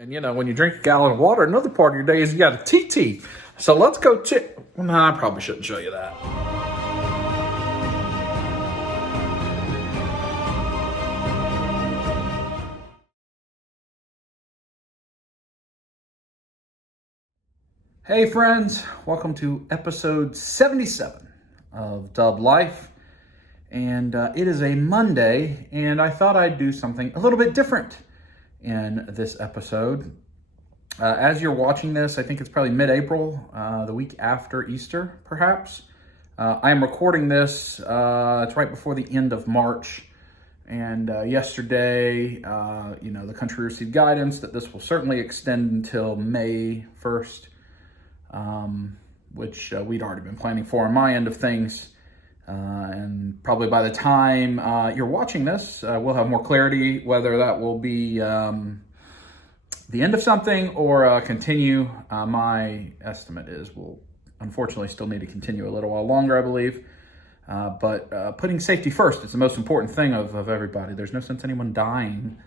And when you drink a gallon of water, another part of your day is you got a TT. So let's go I probably shouldn't show you that. Hey friends, welcome to episode 77 of Dub Life. And it is a Monday, and I thought I'd do something a little bit different in this episode. As you're watching this, I think it's probably mid-April, the week after Easter, perhaps. I am recording this, it's right before the end of March. And yesterday, the country received guidance that this will certainly extend until May 1st, which we'd already been planning for on my end of things. And probably by the time you're watching this, we'll have more clarity whether that will be the end of something or continue. My estimate is we'll unfortunately still need to continue a little while longer, I believe. But putting safety first is the most important thing of everybody. There's no sense anyone dying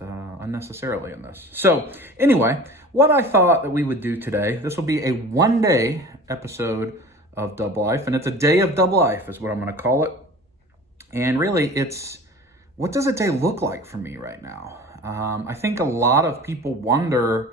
unnecessarily in this. So anyway, what I thought that we would do today, this will be a one-day episode of Dub Life, and it's a day of Dub Life is what I'm going to call it. And really, it's what does a day look like for me right now? I think a lot of people wonder,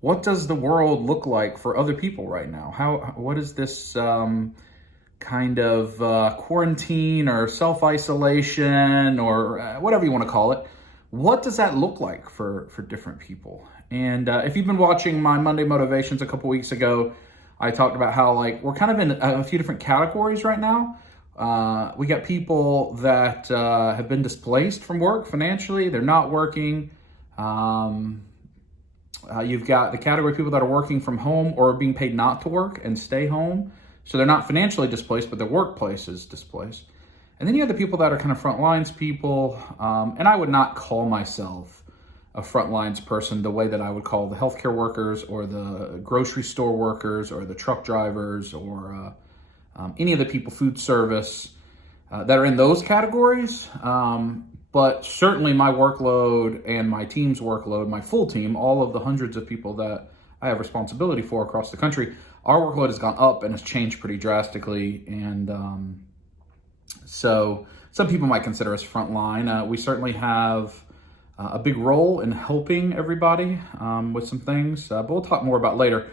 what does the world look like for other people right now? What is this kind of quarantine or self-isolation or whatever you want to call it? What does that look like for different people? And if you've been watching my Monday Motivations a couple weeks ago, I talked about how we're kind of in a few different categories right now. We got people that have been displaced from work financially. They're not working. You've got the category of people that are working from home or are being paid not to work and stay home. So they're not financially displaced, but their workplace is displaced. And then you have the people that are kind of front lines people. And I would not call myself a front lines person the way that I would call the healthcare workers or the grocery store workers or the truck drivers or any of the people, food service, that are in those categories. But certainly my workload and my team's workload, my full team, all of the hundreds of people that I have responsibility for across the country, our workload has gone up and has changed pretty drastically. And so some people might consider us frontline. We certainly have a big role in helping everybody with some things, but we'll talk more about later.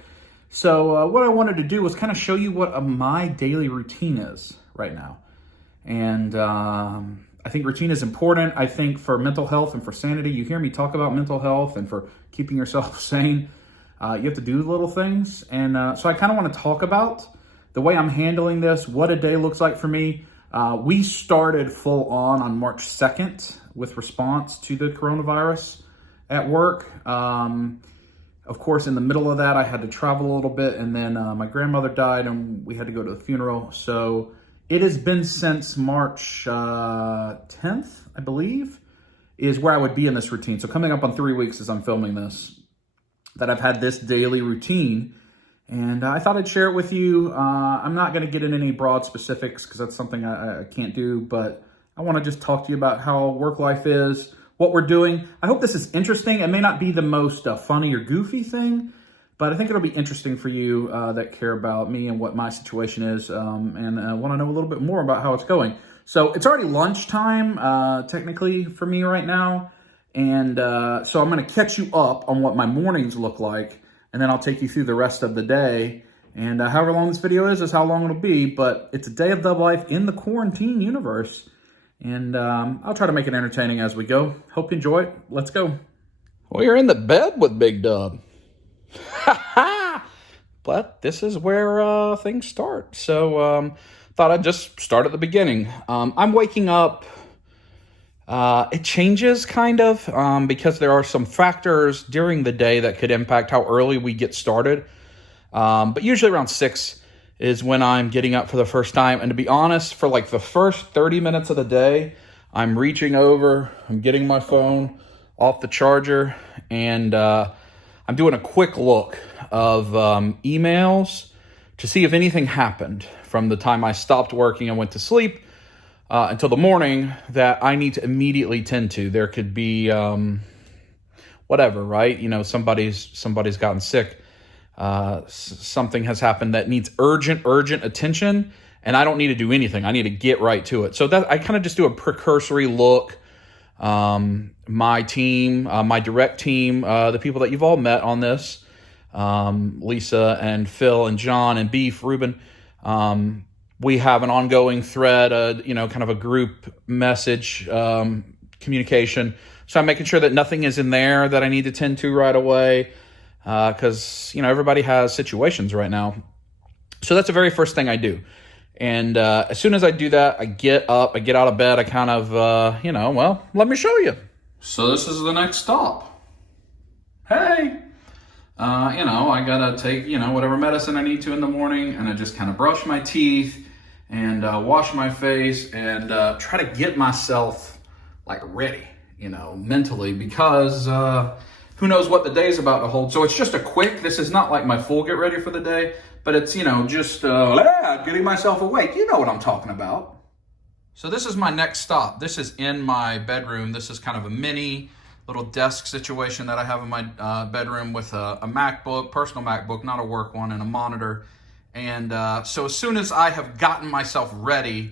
So what I wanted to do was kind of show you what my daily routine is right now. And I think routine is important. I think for mental health and for sanity, you hear me talk about mental health and for keeping yourself sane, you have to do little things. And so I kind of want to talk about the way I'm handling this, what a day looks like for me. We started full on March 2nd with response to the coronavirus at work. Of course, in the middle of that, I had to travel a little bit, and then my grandmother died, and we had to go to the funeral. So it has been since March 10th, I believe, is where I would be in this routine. So coming up on 3 weeks as I'm filming this, that I've had this daily routine. And I thought I'd share it with you. I'm not going to get into any broad specifics because that's something I can't do, but I want to just talk to you about how work life is, what we're doing. I hope this is interesting. It may not be the most funny or goofy thing, but I think it'll be interesting for you that care about me and what my situation is and want to know a little bit more about how it's going. So it's already lunchtime, technically, for me right now. And so I'm going to catch you up on what my mornings look like. And then I'll take you through the rest of the day. And however long this video is how long it'll be. But it's a day of Dub Life in the quarantine universe. And I'll try to make it entertaining as we go. Hope you enjoy it. Let's go. Well, you're in the bed with Big Dub. But this is where things start. So thought I'd just start at the beginning. I'm waking up. It changes kind of because there are some factors during the day that could impact how early we get started. But usually around 6 is when I'm getting up for the first time. And to be honest, for the first 30 minutes of the day, I'm reaching over, I'm getting my phone off the charger, and I'm doing a quick look of emails to see if anything happened from the time I stopped working and went to sleep until the morning that I need to immediately tend to. There could be whatever, right? Somebody's gotten sick. Something has happened that needs urgent attention, and I don't need to do anything. I need to get right to it. So that I kind of just do a precursory look. My team, my direct team, the people that you've all met on this, Lisa and Phil and John and Beef, Ruben, we have an ongoing thread, kind of a group message, communication. So I'm making sure that nothing is in there that I need to tend to right away. Because, everybody has situations right now. So that's the very first thing I do. And as soon as I do that, I get up, I get out of bed, I kind of, let me show you. So this is the next stop. Hey, I gotta take, whatever medicine I need to in the morning, and I just kind of brush my teeth and wash my face and try to get myself ready, mentally, because who knows what the day's about to hold. So it's just this is not like my full get ready for the day, but it's, just getting myself awake. You know what I'm talking about. So this is my next stop. This is in my bedroom. This is kind of a mini little desk situation that I have in my bedroom with a MacBook, personal MacBook, not a work one, and a monitor. And so as soon as I have gotten myself ready,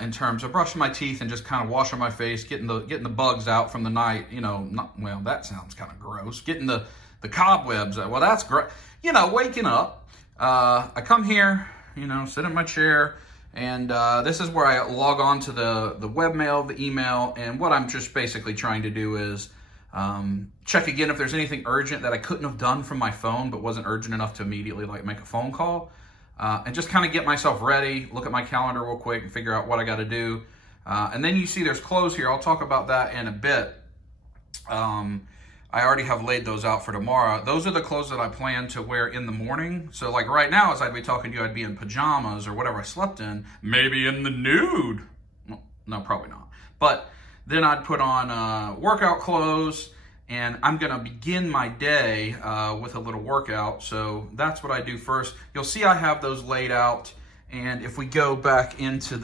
in terms of brushing my teeth and just kind of washing my face, getting the bugs out from the night, that sounds kind of gross. Getting the cobwebs out. Well, that's great. Waking up, I come here, sit in my chair, and this is where I log on to the webmail, the email, and what I'm just basically trying to do is check again if there's anything urgent that I couldn't have done from my phone but wasn't urgent enough to immediately make a phone call. And just kind of get myself ready, look at my calendar real quick and figure out what I got to do. And then you see there's clothes here. I'll talk about that in a bit. I already have laid those out for tomorrow. Those are the clothes that I plan to wear in the morning. So right now, as I'd be talking to you, I'd be in pajamas or whatever I slept in, maybe in the nude. No, probably not. But then I'd put on workout clothes, and I'm going to begin my day with a little workout. So that's what I do first. You'll see I have those laid out. And if we go back into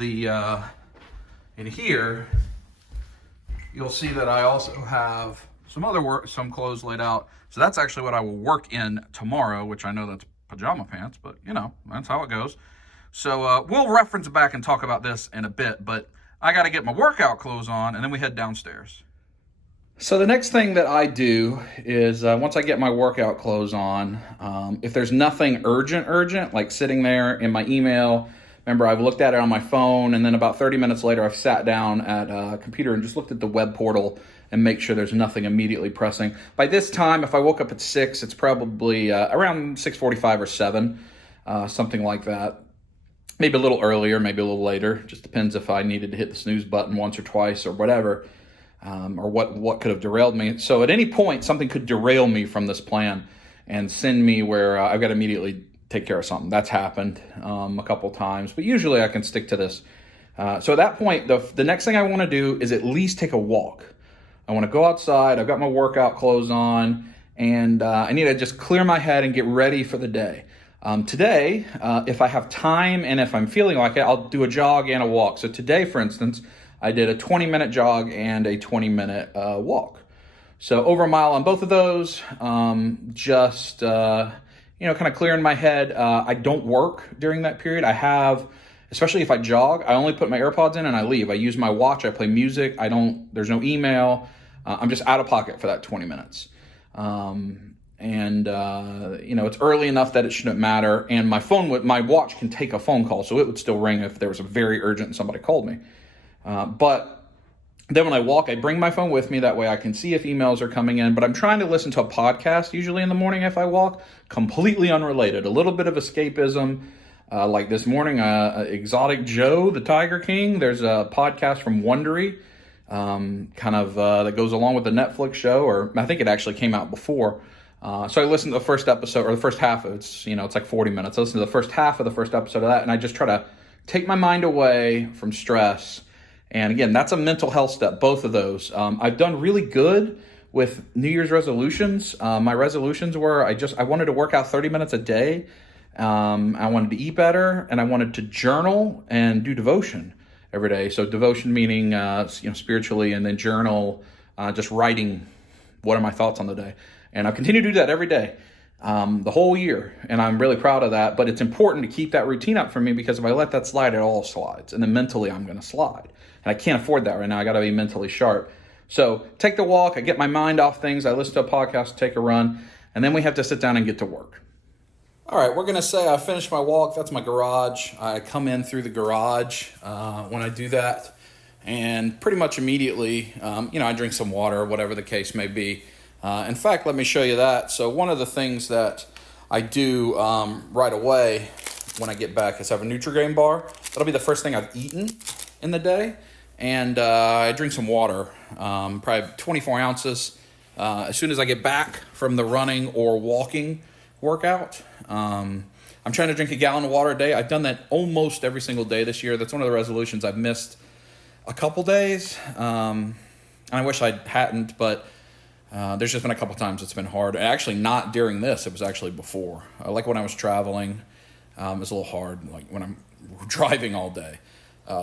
in here, you'll see that I also have some clothes laid out. So that's actually what I will work in tomorrow, which I know that's pajama pants, but that's how it goes. So we'll reference back and talk about this in a bit, but I got to get my workout clothes on, and then we head downstairs. So the next thing that I do is once I get my workout clothes on, if there's nothing urgent, like sitting there in my email, remember I've looked at it on my phone, and then about 30 minutes later I've sat down at a computer and just looked at the web portal and make sure there's nothing immediately pressing. By this time, if I woke up at 6, it's probably around 6:45 or 7, something like that. Maybe a little earlier, maybe a little later. Just depends if I needed to hit the snooze button once or twice or whatever. Or what could have derailed me. So at any point, something could derail me from this plan and send me where I've got to immediately take care of something. That's happened a couple times, but usually I can stick to this. So at that point, the next thing I want to do is at least take a walk. I want to go outside. I've got my workout clothes on, and I need to just clear my head and get ready for the day. Today, if I have time and if I'm feeling like it, I'll do a jog and a walk. So today, for instance, I did a 20-minute jog and a 20-minute walk. So over a mile on both of those, just kind of clearing my head. I don't work during that period. I have, especially if I jog, I only put my AirPods in and I leave. I use my watch, I play music, there's no email. I'm just out of pocket for that 20 minutes. It's early enough that it shouldn't matter. And my watch can take a phone call, so it would still ring if there was a very urgent and somebody called me. But then when I walk, I bring my phone with me. That way I can see if emails are coming in. But I'm trying to listen to a podcast usually in the morning if I walk, completely unrelated. A little bit of escapism. Like this morning, Exotic Joe, the Tiger King. There's a podcast from Wondery, that goes along with the Netflix show, or I think it actually came out before. So I listened to the first episode, or the first half. It's like 40 minutes. I listened to the first half of the first episode of that, and I just try to take my mind away from stress. And again, that's a mental health step, both of those. I've done really good with New Year's resolutions. My resolutions were I wanted to work out 30 minutes a day. I wanted to eat better, and I wanted to journal and do devotion every day. So devotion meaning, spiritually, and then journal, just writing what are my thoughts on the day? And I've continued to do that every day, the whole year. And I'm really proud of that. But it's important to keep that routine up for me, because if I let that slide, it all slides. And then mentally, I'm going to slide. And I can't afford that right now. I got to be mentally sharp. So take the walk. I get my mind off things. I listen to a podcast, take a run. And then we have to sit down and get to work. All right, we're going to say I finished my walk. That's my garage. I come in through the garage when I do that. And pretty much immediately, I drink some water, whatever the case may be. In fact, let me show you that. So one of the things that I do right away when I get back is have a Nutri-Grain bar. That'll be the first thing I've eaten in the day. And I drink some water, probably 24 ounces. As soon as I get back from the running or walking workout, I'm trying to drink a gallon of water a day. I've done that almost every single day this year. That's one of the resolutions. I've missed a couple days, and I wish I hadn't, but there's just been a couple times it's been hard. Actually, not during this. It was actually before. Like when I was traveling, it was a little hard, like when I'm driving all day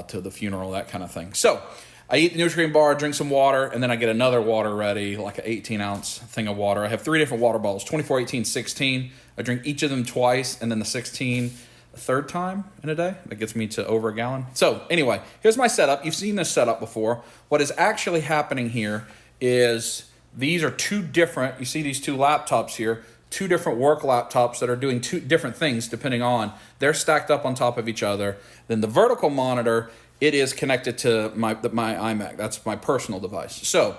to the funeral, that kind of thing. So I eat the Nutri-Grain bar, drink some water, and then I get another water ready, like an 18-ounce thing of water. I have 3 different water bottles, 24, 18, 16. I drink each of them twice, and then the 16 a third time in a day. That gets me to over a gallon. So anyway, here's my setup. You've seen this setup before. What is actually happening here is these are 2 different, you see these 2 laptops here, 2 different work laptops that are doing 2 different things depending on, they're stacked up on top of each other. Then the vertical monitor, it is connected to my iMac. That's my personal device. So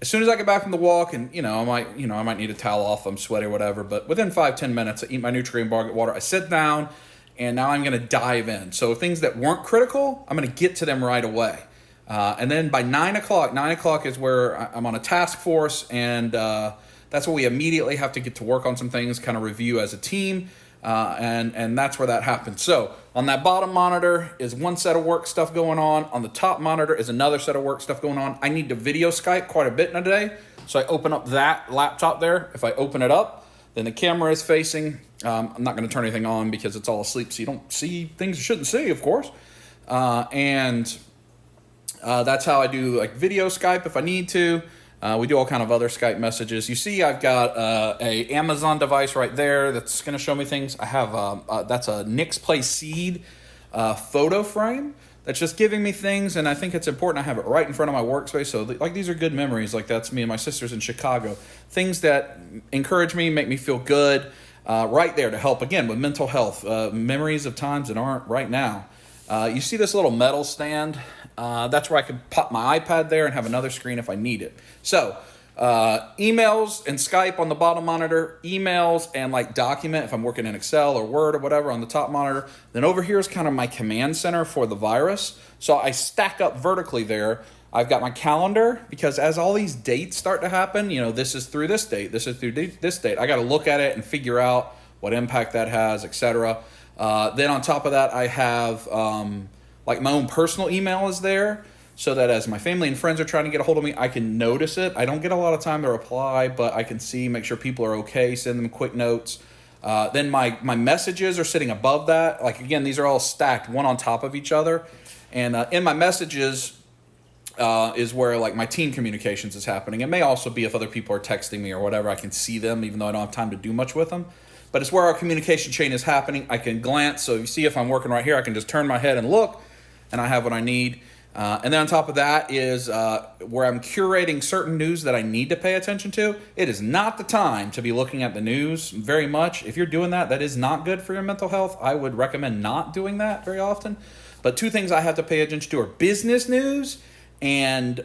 as soon as I get back from the walk, and I might need a towel off, I'm sweaty or whatever, but within 5-10 minutes, I eat my Nutri-Grain bar, get water, I sit down, and now I'm going to dive in. So things that weren't critical, I'm going to get to them right away. And then by 9 o'clock is where I'm on a task force, and that's where we immediately have to get to work on some things, kind of review as a team, and that's where that happens. So on that bottom monitor is one set of work stuff going on. On the top monitor is another set of work stuff going on. I need to video Skype quite a bit in a day, so I open up that laptop there. If I open it up, then the camera is facing. I'm not going to turn anything on because it's all asleep, so you don't see things you shouldn't see, of course. And that's how I do like video Skype if I need to. We do all kind of other Skype messages. You see I've got a Amazon device right there that's going to show me things. I have that's a Nick's Play Seed photo frame that's just giving me things, and I think it's important I have it right in front of my workspace. So like these are good memories. Like that's me and my sisters in Chicago. Things that encourage me, make me feel good, right there to help, again, with mental health. Memories of times that aren't right now. You see this little metal stand? That's where I could pop my iPad there and have another screen if I need it. So emails and Skype on the bottom monitor, emails and like document if I'm working in Excel or Word or whatever on the top monitor. Then over here is kind of my command center for the virus. So I stack up vertically there. I've got my calendar, because as all these dates start to happen, this is through this date, this is through this date. I got to look at it and figure out what impact that has, etc. Then on top of that, I have like my own personal email is there, so that as my family and friends are trying to get a hold of me, I can notice it. I don't get a lot of time to reply, but I can see, make sure people are okay, send them quick notes. Then my messages are sitting above that. Like, again, these are all stacked one on top of each other. And in my messages is where like my team communications is happening. It may also be if other people are texting me or whatever, I can see them even though I don't have time to do much with them. But it's where our communication chain is happening. I can glance. So you see if I'm working right here, I can just turn my head and look, and I have what I need. And then on top of that is where I'm curating certain news that I need to pay attention to. It is not the time to be looking at the news very much. If you're doing that, that is not good for your mental health. I would recommend not doing that very often. But 2 things I have to pay attention to are business news and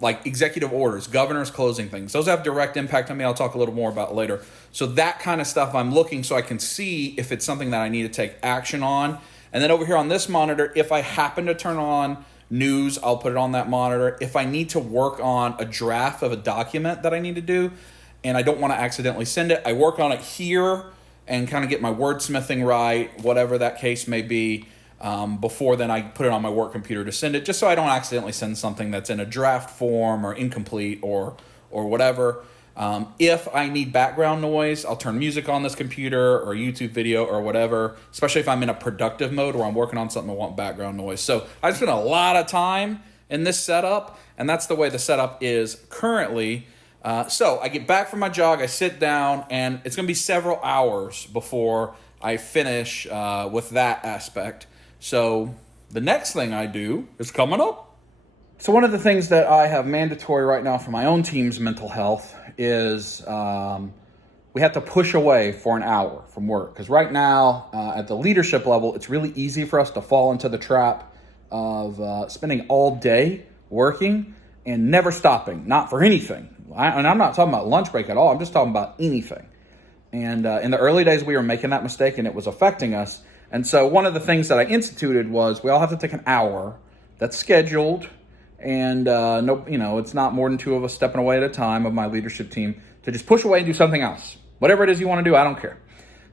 like executive orders, governors closing things. Those have direct impact on me. I'll talk a little more about later. So that kind of stuff I'm looking so I can see if it's something that I need to take action on. And then over here on this monitor, if I happen to turn on news, I'll put it on that monitor. If I need to work on a draft of a document that I need to do and I don't want to accidentally send it, I work on it here and kind of get my wordsmithing right, whatever that case may be, before then I put it on my work computer to send it, just so I don't accidentally send something that's in a draft form or incomplete or whatever. If I need background noise, I'll turn music on this computer or YouTube video or whatever, especially if I'm in a productive mode where I'm working on something I want background noise. So I spend a lot of time in this setup, and that's the way the setup is currently. So I get back from my jog, I sit down, and it's going to be several hours before I finish with that aspect. So the next thing I do is coming up. So one of the things that I have mandatory right now for my own team's mental health is we have to push away for an hour from work. Because right now, at the leadership level, it's really easy for us to fall into the trap of spending all day working and never stopping, not for anything. And I'm not talking about lunch break at all. I'm just talking about anything. And in the early days, we were making that mistake, and it was affecting us. And so one of the things that I instituted was we all have to take an hour that's scheduled. And it's not more than two of us stepping away at a time of my leadership team to just push away and do something else. Whatever it is you want to do, I don't care.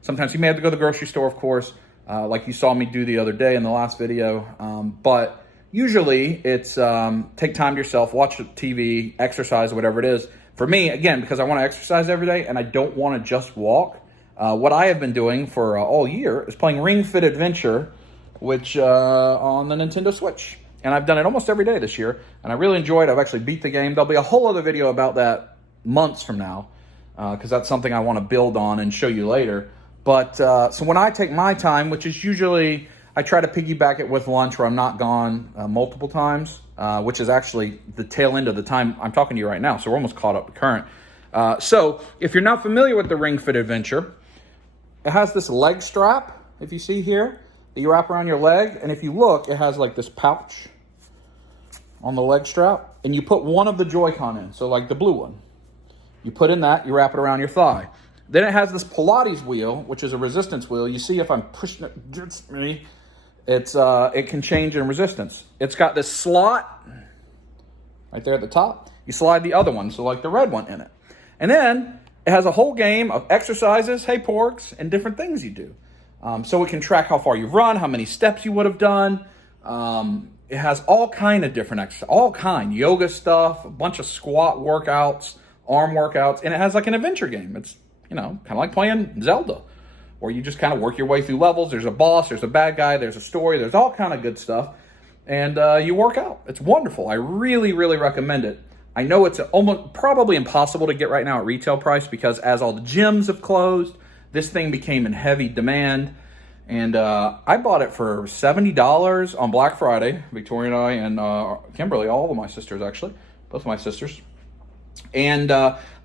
Sometimes you may have to go to the grocery store, of course, like you saw me do the other day in the last video. But usually it's take time to yourself, watch TV, exercise, whatever it is. For me, again, because I want to exercise every day and I don't want to just walk, what I have been doing for all year is playing Ring Fit Adventure, which on the Nintendo Switch. And I've done it almost every day this year, and I really enjoy it. I've actually beat the game. There'll be a whole other video about that months from now, because that's something I want to build on and show you later. But so when I take my time, which is usually, I try to piggyback it with lunch where I'm not gone multiple times, which is actually the tail end of the time I'm talking to you right now. So we're almost caught up to current. So if you're not familiar with the Ring Fit Adventure, it has this leg strap, if you see here, that you wrap around your leg. And if you look, it has like this pouch on the leg strap. And you put one of the Joy-Con in, so like the blue one. You put in that, you wrap it around your thigh. Then it has this Pilates wheel, which is a resistance wheel. You see if I'm pushing it, it can change in resistance. It's got this slot right there at the top. You slide the other one, so like the red one in it. And then it has a whole game of exercises, hey porgs, and different things you do. So it can track how far you've run, how many steps you would have done. It has all kind of different exercises, yoga stuff, a bunch of squat workouts, arm workouts, and it has like an adventure game. It's, kind of like playing Zelda, where you just kind of work your way through levels. There's a boss, there's a bad guy, there's a story, there's all kind of good stuff. And you work out. It's wonderful. I really, really recommend it. I know it's almost probably impossible to get right now at retail price because as all the gyms have closed, this thing became in heavy demand. And I bought it for $70 on Black Friday. Victoria and I and Kimberly, all of my sisters actually, both of my sisters. And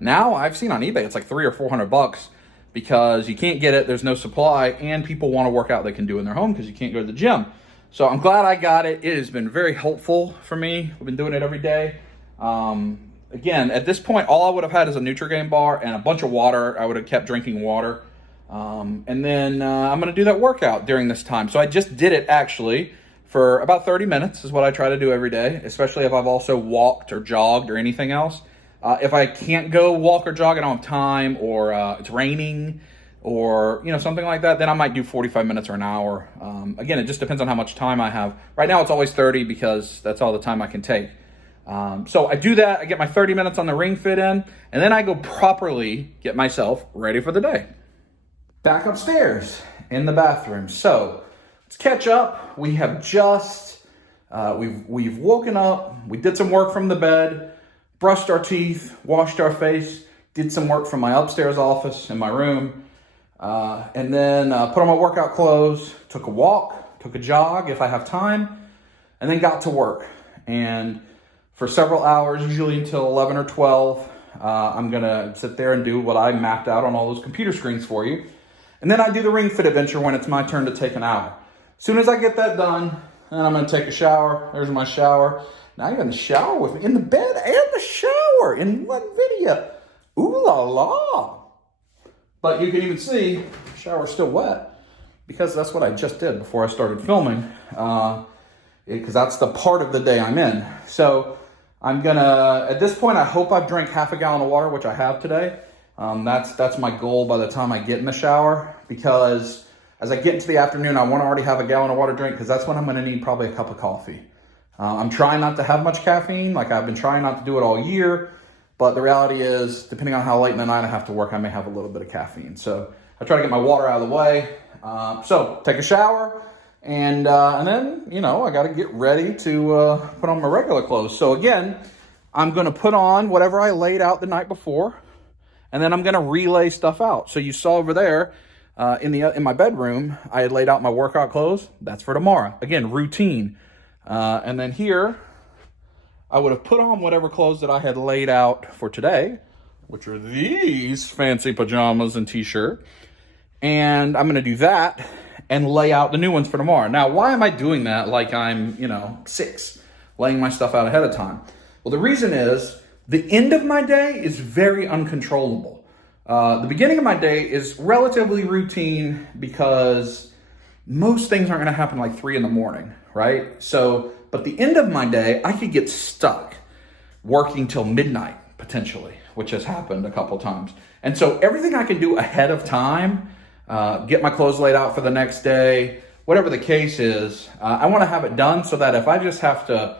now I've seen on eBay it's like $300 or $400 because you can't get it. There's no supply, and people want to work out they can do in their home because you can't go to the gym. So I'm glad I got it. It has been very helpful for me. I've been doing it every day. Again, at this point, all I would have had is a Nutri-Grain bar and a bunch of water. I would have kept drinking water. And then I'm going to do that workout during this time. So I just did it actually for about 30 minutes is what I try to do every day, especially if I've also walked or jogged or anything else. If I can't go walk or jog, I don't have time, or it's raining, or something like that, then I might do 45 minutes or an hour. Again, it just depends on how much time I have. Right now it's always 30 because that's all the time I can take. So I do that, I get my 30 minutes on the Ring Fit in, and then I go properly get myself ready for the day. Back upstairs in the bathroom. So let's catch up. We have just, we've woken up, we did some work from the bed, brushed our teeth, washed our face, did some work from my upstairs office in my room, and then put on my workout clothes, took a walk, took a jog if I have time, and then got to work. And for several hours, usually until 11 or 12, I'm going to sit there and do what I mapped out on all those computer screens for you. And then I do the Ring Fit Adventure when it's my turn to take an hour. As soon as I get that done, then I'm going to take a shower. There's my shower. Now you're in the shower with me, in the bed and the shower in one video. Ooh la la. But you can even see the shower's still wet because that's what I just did before I started filming. Because that's the part of the day I'm in. So I'm gonna, at this point, I hope I've drank half a gallon of water, which I have today. That's my goal by the time I get in the shower, because as I get into the afternoon, I want to already have a gallon of water drink, because that's when I'm going to need probably a cup of coffee. I'm trying not to have much caffeine, like I've been trying not to do it all year, but the reality is, depending on how late in the night I have to work, I may have a little bit of caffeine. So I try to get my water out of the way. So take a shower, and then, I got to get ready to put on my regular clothes. So again, I'm going to put on whatever I laid out the night before, and then I'm going to relay stuff out. So you saw over there in my bedroom, I had laid out my workout clothes. That's for tomorrow. Again, routine. And then here, I would have put on whatever clothes that I had laid out for today, which are these fancy pajamas and t-shirt. And I'm going to do that and lay out the new ones for tomorrow. Now, why am I doing that like I'm, 6, laying my stuff out ahead of time? Well, the reason is the end of my day is very uncontrollable. The beginning of my day is relatively routine because most things aren't going to happen like 3 in the morning, right? So, but the end of my day, I could get stuck working till midnight, potentially, which has happened a couple times. And so everything I can do ahead of time, get my clothes laid out for the next day, whatever the case is, I want to have it done so that if I just have to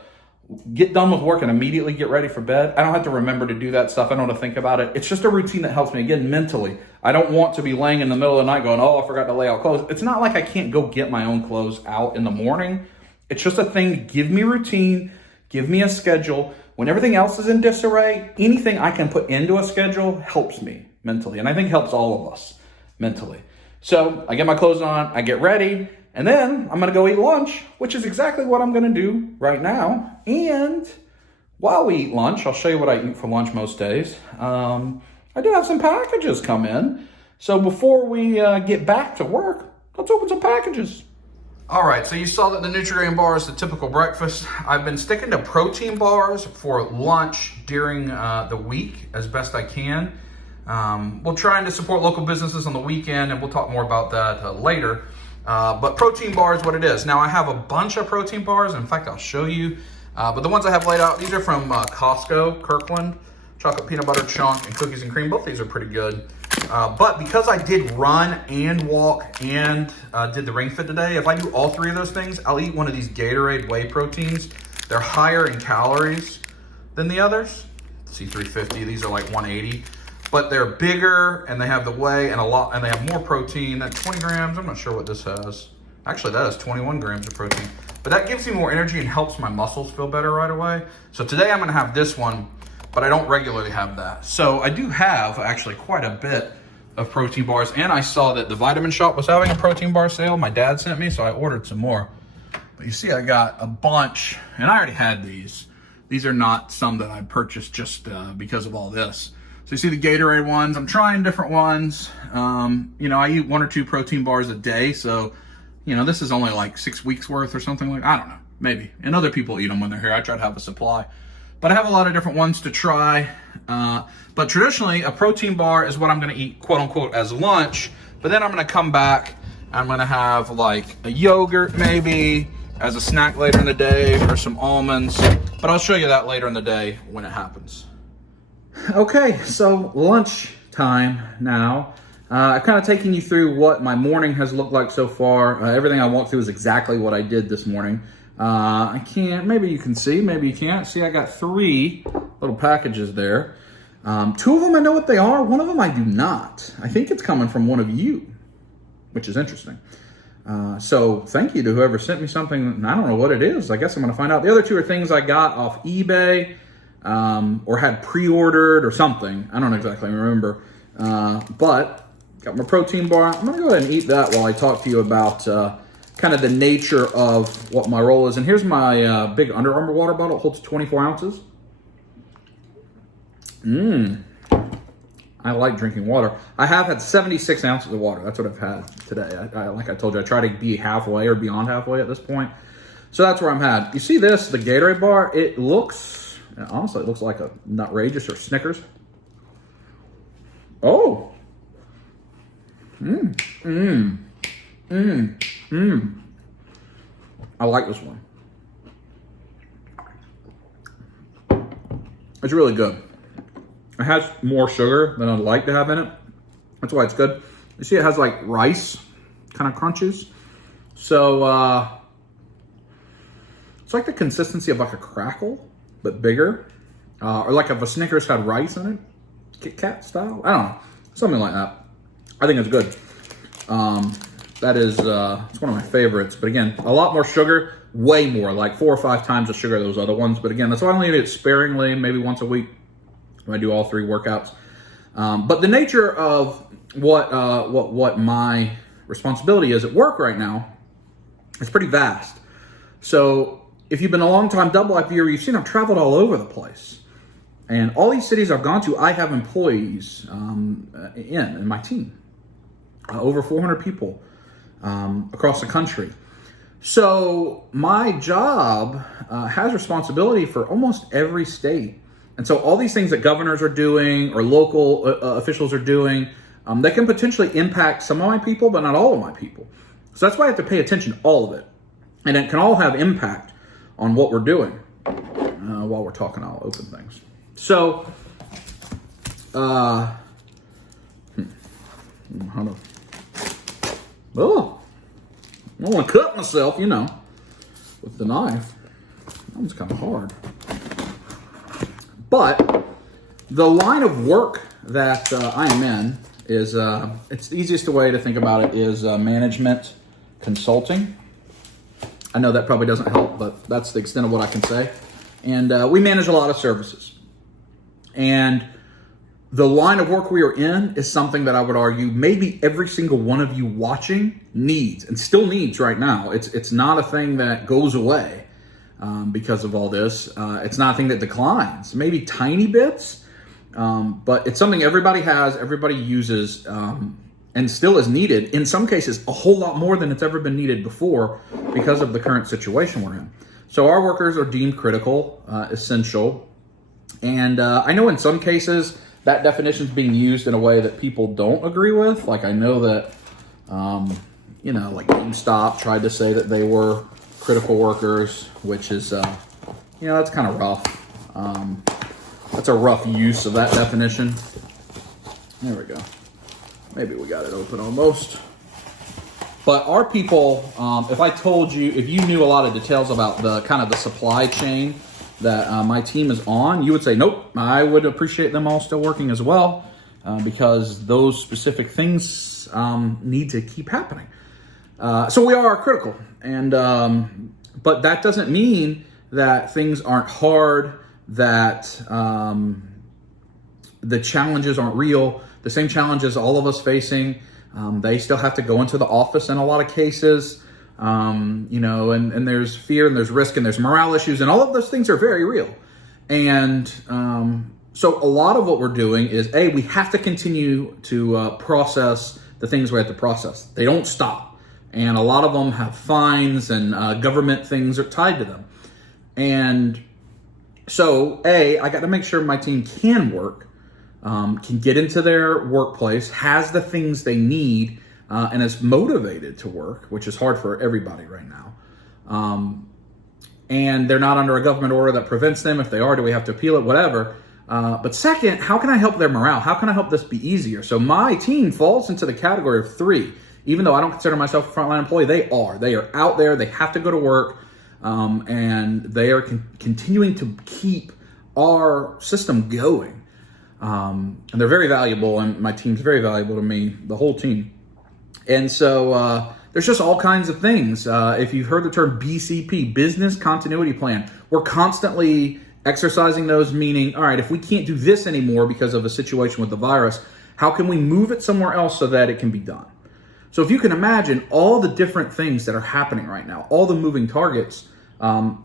get done with work and immediately get ready for bed, I don't have to remember to do that stuff. I don't have to think about it. It's just a routine that helps me, again, mentally. I don't want to be laying in the middle of the night going, oh, I forgot to lay out clothes. It's not like I can't go get my own clothes out in the morning. It's just a thing to give me routine, give me a schedule. When everything else is in disarray, anything I can put into a schedule helps me mentally. And I think helps all of us mentally. So I get my clothes on, I get ready, and then I'm going to go eat lunch, which is exactly what I'm going to do right now. And while we eat lunch, I'll show you what I eat for lunch most days. I did have some packages come in. So before we get back to work, let's open some packages. All right, so you saw that the Nutri-Grain bar is the typical breakfast. I've been sticking to protein bars for lunch during the week as best I can. We're trying to support local businesses on the weekend, and we'll talk more about that later. But protein bar is what it is. Now, I have a bunch of protein bars. In fact, I'll show you. But the ones I have laid out, these are from Costco, Kirkland. Chocolate peanut butter chunk and cookies and cream. Both these are pretty good. But because I did run and walk and did the ring fit today, if I do all 3 of those things, I'll eat one of these Gatorade whey proteins. They're higher in calories than the others. C350, these are like 180. But they're bigger and they have the whey and they have more protein. That's 20 grams. I'm not sure what this has. Actually, that has 21 grams of protein. But that gives me more energy and helps my muscles feel better right away. So today I'm gonna have this one, but I don't regularly have that. So I do have actually quite a bit of protein bars, and I saw that the Vitamin Shop was having a protein bar sale. My dad sent me, so I ordered some more. But you see, I got a bunch, and I already had these. These are not some that I purchased just because of all this. So you see the Gatorade ones. I'm trying different ones. I eat 1 or 2 protein bars a day, so this is only like 6 weeks worth or something like. I don't know, maybe. And other people eat them when they're here. I try to have a supply. But I have a lot of different ones to try. But traditionally, a protein bar is what I'm going to eat, quote unquote, as lunch. But then I'm going to come back. I'm going to have like a yogurt maybe as a snack later in the day, or some almonds. But I'll show you that later in the day when it happens. Okay, so lunch time now. I've kind of taken you through what my morning has looked like so far. Everything I walked through is exactly what I did this morning. I can't, maybe you can see, maybe you can't. See, I got 3 little packages there. 2 of them I know what they are. 1 of them I do not. I think it's coming from one of you, which is interesting. So thank you to whoever sent me something. I don't know what it is. I guess I'm going to find out. The other 2 are things I got off eBay or had pre-ordered or something. I don't exactly remember. But got my protein bar. I'm going to go ahead and eat that while I talk to you about kind of the nature of what my role is. And here's my big Under Armour water bottle. It holds 24 ounces. I like drinking water. I have had 76 ounces of water. That's what I've had today. Like I told you, I try to be halfway or beyond halfway at this point. So that's where I'm at. You see this, the Gatorade bar? Honestly, it looks like a Nutrageous or Snickers. Oh. I like this one. It's really good. It has more sugar than I'd like to have in it. That's why it's good. You see it has like rice kind of crunches. So it's like the consistency of like a crackle, but bigger. Or like if a Snickers had rice in it. Kit Kat style? I don't know. Something like that. I think it's good. That is, it's one of my favorites. But again, a lot more sugar. way more, like 4 or 5 times the sugar of those other ones. But again, that's why I only eat it sparingly, maybe once a week when I do all 3 workouts. But the nature of what my responsibility is at work right now is pretty vast. So if you've been a long time Double Life viewer, you've seen I've traveled all over the place. And all these cities I've gone to, I have employees in my team. Over 400 people across the country. So my job has responsibility for almost every state. And so all these things that governors are doing or local officials are doing, they can potentially impact some of my people, but not all of my people. So that's why I have to pay attention to all of it. And it can all have impact on what we're doing. While we're talking, I'll open things. So, hold on. Oh, I don't want to cut myself, with the knife. That one's kind of hard. But the line of work that I am in is, it's the easiest way to think about it is management consulting. I know that probably doesn't help, but that's the extent of what I can say. And we manage a lot of services. And the line of work we are in is something that I would argue maybe every single one of you watching needs and still needs right now. It's not a thing that goes away because of all this. It's not a thing that declines, maybe tiny bits, but it's something everybody has, everybody uses, and still is needed. In some cases, a whole lot more than it's ever been needed before because of the current situation we're in. So our workers are deemed critical, essential. And I know in some cases that definition is being used in a way that people don't agree with. Like I know that, like GameStop tried to say that they were critical workers, which is, that's kind of rough. That's a rough use of that definition. There we go. Maybe we got it open almost. But our people, if you knew a lot of details about the kind of the supply chain that my team is on, you would say, nope, I would appreciate them all still working as well because those specific things need to keep happening. So we are critical. And but that doesn't mean that things aren't hard, that the challenges aren't real. The same challenges all of us facing. They still have to go into the office in a lot of cases. And there's fear and there's risk and there's morale issues and all of those things are very real. And so a lot of what we're doing is, we have to continue to process the things we have to process. They don't stop. And a lot of them have fines and government things are tied to them. And so, I got to make sure my team can work, can get into their workplace, has the things they need, and is motivated to work, which is hard for everybody right now. And they're not under a government order that prevents them. If they are, do we have to appeal it? Whatever. But second, how can I help their morale? How can I help this be easier? So my team falls into the category of 3. Even though I don't consider myself a frontline employee, they are. They are out there. They have to go to work. And they are continuing to keep our system going. And they're very valuable, and my team's very valuable to me, the whole team. And so there's just all kinds of things. If you've heard the term BCP, Business Continuity Plan, we're constantly exercising those, meaning, all right, if we can't do this anymore because of a situation with the virus, how can we move it somewhere else so that it can be done? So if you can imagine all the different things that are happening right now, all the moving targets,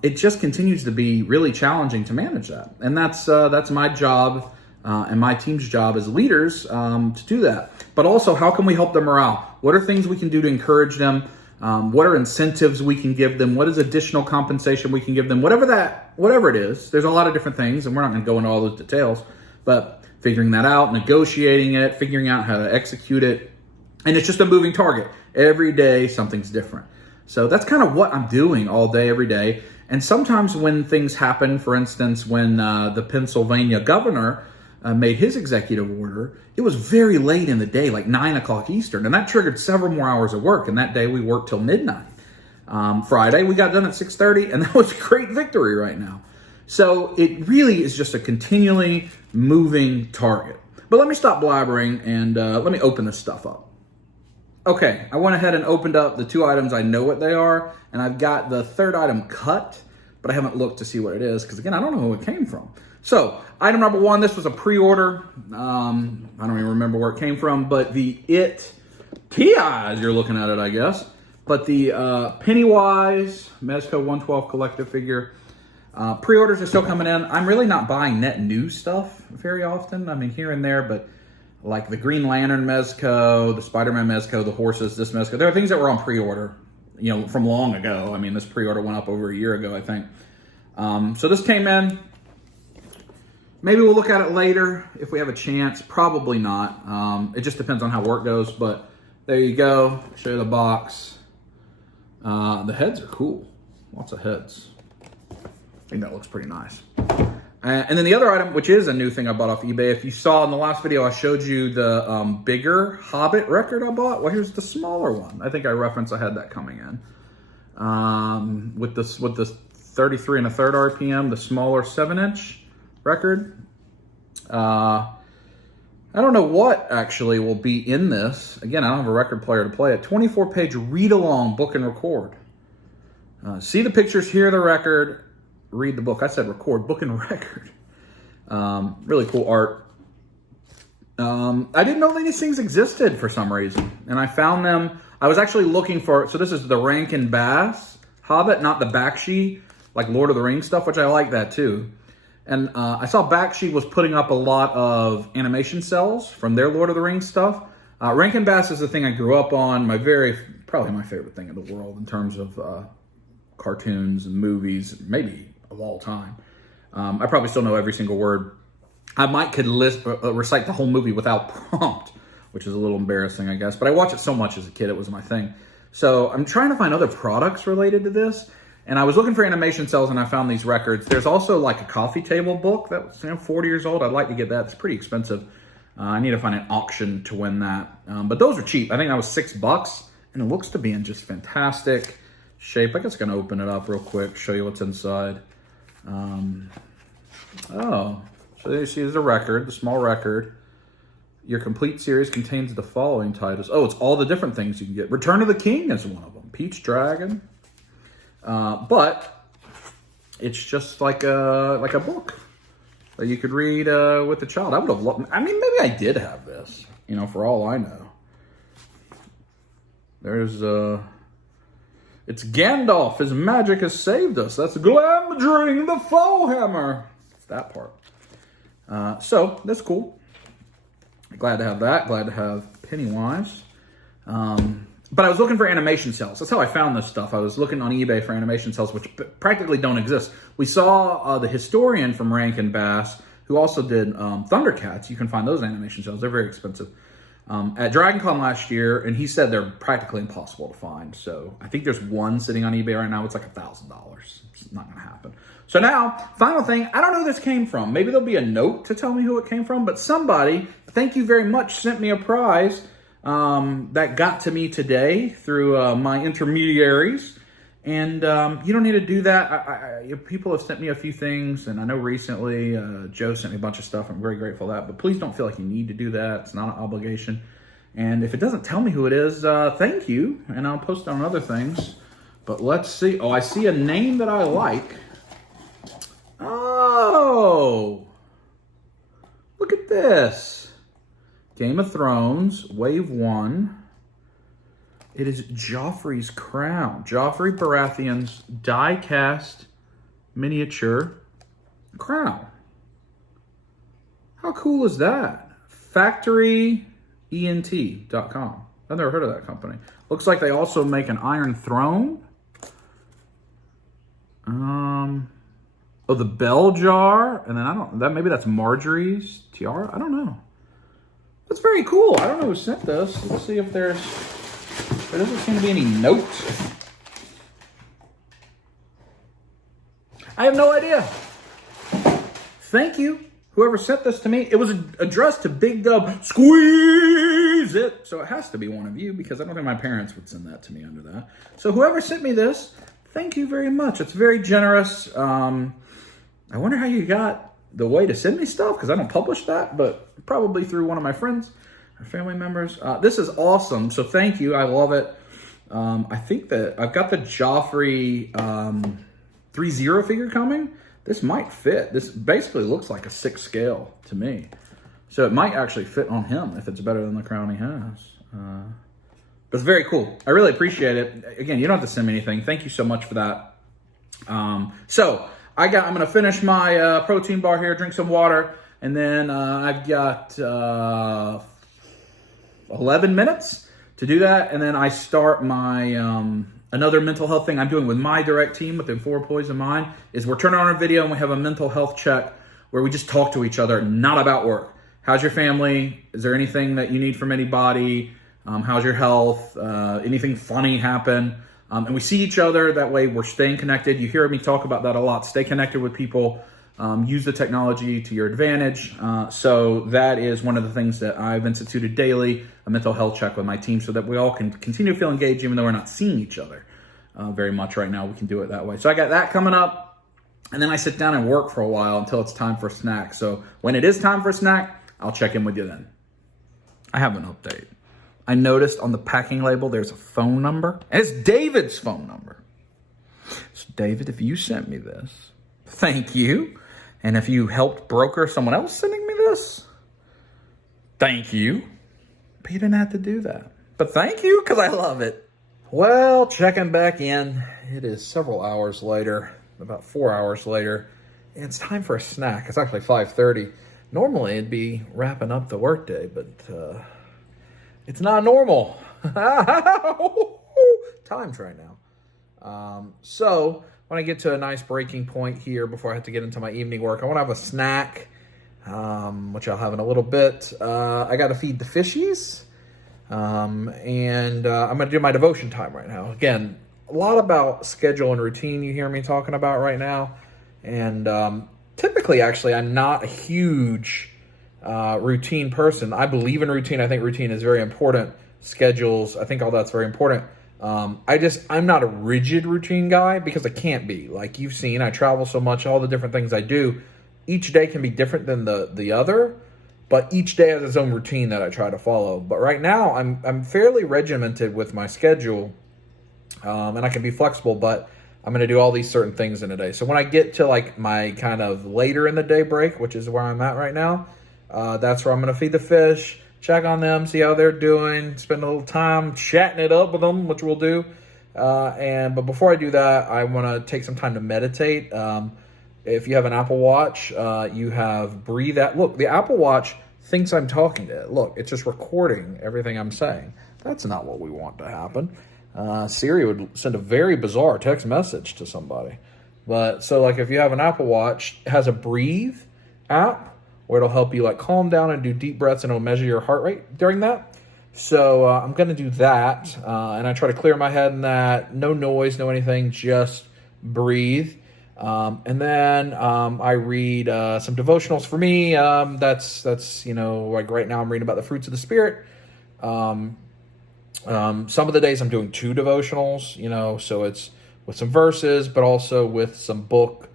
it just continues to be really challenging to manage that. And that's my job and my team's job as leaders to do that. But also, how can we help their morale? What are things we can do to encourage them? What are incentives we can give them? What is additional compensation we can give them? Whatever it is, there's a lot of different things, and we're not going to go into all those details, but figuring that out, negotiating it, figuring out how to execute it. And it's just a moving target. Every day, something's different. So that's kind of what I'm doing all day, every day. And sometimes when things happen, for instance, when the Pennsylvania governor made his executive order, it was very late in the day, like 9 o'clock Eastern. And that triggered several more hours of work. And that day we worked till midnight. Friday, we got done at 6:30, and that was a great victory right now. So it really is just a continually moving target. But let me stop blabbering and let me open this stuff up. Okay, I went ahead and opened up the 2 items. I know what they are, and I've got the 3rd item cut, but I haven't looked to see what it is, because again, I don't know who it came from. So, item number 1, this was a pre-order. I don't even remember where it came from, but the as you're looking at it, I guess. But the Pennywise Mezco 112 collective figure. Pre-orders are still coming in. I'm really not buying net new stuff very often. I mean, here and there, but like the Green Lantern Mezco, the Spider-Man Mezco, the horses, this Mezco. There are things that were on pre-order, you know, from long ago. I mean, this pre-order went up over a year ago, I think. So this came in. Maybe we'll look at it later if we have a chance. Probably not. It just depends on how work goes, but there you go. Show you the box. The heads are cool. Lots of heads. I think that looks pretty nice. And then the other item, which is a new thing I bought off eBay. If you saw in the last video, I showed you the bigger Hobbit record I bought. Well, here's the smaller one. I think I referenced I had that coming in. With the 33 1/3 RPM, the smaller 7-inch record. I don't know what actually will be in this. Again, I don't have a record player to play it. 24-page read-along book and record. See the pictures, hear the record, read the book. I said record, book and record. Really cool art. I didn't know these things existed for some reason, and I found them. I was actually looking for, so this is the Rankin Bass Hobbit, not the Bakshi, like Lord of the Rings stuff, which I like that too. And I saw Bakshi was putting up a lot of animation cells from their Lord of the Rings stuff. Rankin Bass is the thing I grew up on. Probably my favorite thing in the world in terms of cartoons and movies, maybe of all time. I probably still know every single word. I could recite the whole movie without prompt, which is a little embarrassing, I guess. But I watched it so much as a kid, it was my thing. So I'm trying to find other products related to this. And I was looking for animation cells, and I found these records. There's also like a coffee table book that's 40 years old. I'd like to get that. It's pretty expensive. I need to find an auction to win that. But those are cheap. I think that was $6, and it looks to be in just fantastic shape. I guess I'm going to open it up real quick, show you what's inside. So there you see there's a record, the small record. Your complete series contains the following titles. Oh, it's all the different things you can get. Return of the King is one of them. Peach Dragon. But it's just like a book that you could read with a child. I would have loved. I mean, maybe I did have this. You know, for all I know. There's it's Gandalf. His magic has saved us. That's Glamdring the Foehammer. It's that part. So that's cool. Glad to have that. Glad to have Pennywise. But I was looking for animation cells. That's how I found this stuff. I was looking on eBay for animation cells, which practically don't exist. We saw the historian from Rankin Bass, who also did Thundercats. You can find those animation cells. They're very expensive. At DragonCon last year, and he said they're practically impossible to find. So I think there's one sitting on eBay right now. It's like $1,000. It's not going to happen. So now, final thing. I don't know who this came from. Maybe there'll be a note to tell me who it came from. But somebody, thank you very much, sent me a prize that got to me today through my intermediaries. And you don't need to do that. People have sent me a few things, and I know recently Joe sent me a bunch of stuff. I'm very grateful for that, but please don't feel like you need to do that. It's not an obligation. And if it doesn't tell me who it is, thank you, and I'll post it on other things. But let's see. Oh, I see a name that I like. Oh, look at this. Game of Thrones, Wave 1. It is Joffrey's crown. Joffrey Baratheon's die-cast miniature crown. How cool is that? FactoryENT.com. I've never heard of that company. Looks like they also make an Iron Throne. Oh, the bell jar. And then maybe that's Marjorie's tiara. I don't know. That's very cool. I don't know who sent this. Let's see if there doesn't seem to be any notes. I have no idea. Thank you, whoever sent this to me. It was addressed to bigdubsqueeze it. So it has to be one of you, because I don't think my parents would send that to me under that. So whoever sent me this, thank you very much. It's very generous. I wonder how you got the way to send me stuff, because I don't publish that, but probably through one of my friends. Our family members. This is awesome. So thank you. I love it. I think that I've got the Joffrey 3-0 figure coming. This might fit. This basically looks like a 6 scale to me. So it might actually fit on him if it's better than the crown he has. But it's very cool. I really appreciate it. Again, you don't have to send me anything. Thank you so much for that. So I'm going to finish my protein bar here, drink some water, and then I've got 11 minutes to do that. And then I start my another mental health thing I'm doing with my direct team within 4 employees of mine is we're turning on our video and we have a mental health check where we just talk to each other, not about work. How's your family? Is there anything that you need from anybody? How's your health? Anything funny happen? And we see each other. That way we're staying connected. You hear me talk about that a lot. Stay connected with people. Use the technology to your advantage. So that is one of the things that I've instituted daily, a mental health check with my team so that we all can continue to feel engaged even though we're not seeing each other very much right now. We can do it that way. So I got that coming up. And then I sit down and work for a while until it's time for a snack. So when it is time for a snack, I'll check in with you then. I have an update. I noticed on the packing label there's a phone number. And it's David's phone number. So David, if you sent me this, thank you. And if you helped broker someone else sending me this, thank you. But you didn't have to do that. But thank you, because I love it. Well, checking back in. It is several hours later, about 4 hours later. And it's time for a snack. It's actually 5:30. Normally, it'd be wrapping up the workday, but it's not normal. Times right now. So when I get to a nice breaking point here before I have to get into my evening work, I want to have a snack, which I'll have in a little bit. I got to feed the fishies, and I'm going to do my devotion time right now. Again, a lot about schedule and routine you hear me talking about right now, and typically, actually, I'm not a huge routine person. I believe in routine. I think routine is very important. Schedules, I think all that's very important. I'm not a rigid routine guy because I can't be. Like you've seen, I travel so much, all the different things I do. Each day can be different than the other, but each day has its own routine that I try to follow. But right now, I'm fairly regimented with my schedule, and I can be flexible, but I'm going to do all these certain things in a day. So when I get to like my kind of later in the day break, which is where I'm at right now, that's where I'm going to feed the fish, check on them, see how they're doing, spend a little time chatting it up with them, which we'll do. But before I do that, I want to take some time to meditate. If you have an Apple Watch, you have breathe out. Look, the Apple Watch thinks I'm talking to it. Look, it's just recording everything I'm saying. That's not what we want to happen. Siri would send a very bizarre text message to somebody. But so like if you have an Apple Watch, it has a breathe app where it'll help you like calm down and do deep breaths, and it'll measure your heart rate during that. So I'm going to do that. And I try to clear my head in that. No noise, no anything, just breathe. And then I read some devotionals. For me, that's like right now I'm reading about the fruits of the Spirit. Some of the days I'm doing 2 devotionals, so it's with some verses, but also with some book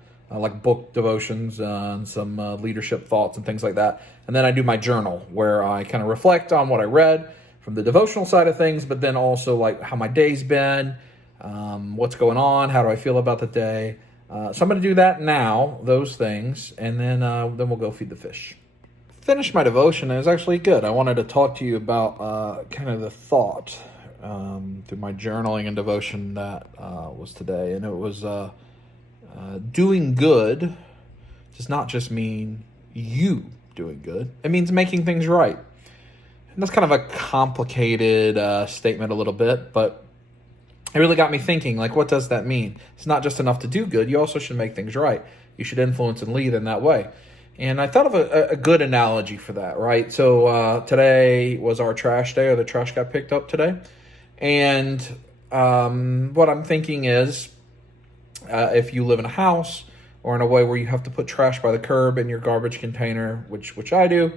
devotions and some leadership thoughts and things like that. And then I do my journal where I kind of reflect on what I read from the devotional side of things, but then also like how my day's been, what's going on, how do I feel about the day. So I'm going to do that now, those things, and then we'll go feed the fish. Finished my devotion, and it was actually good. I wanted to talk to you about kind of the thought through my journaling and devotion that was today. And it was doing good does not just mean you doing good. It means making things right. And that's kind of a complicated statement a little bit, but it really got me thinking, like, what does that mean? It's not just enough to do good. You also should make things right. You should influence and lead in that way. And I thought of a good analogy for that, right? So today was our trash day, or the trash got picked up today. And what I'm thinking is, if you live in a house or in a way where you have to put trash by the curb in your garbage container, which I do,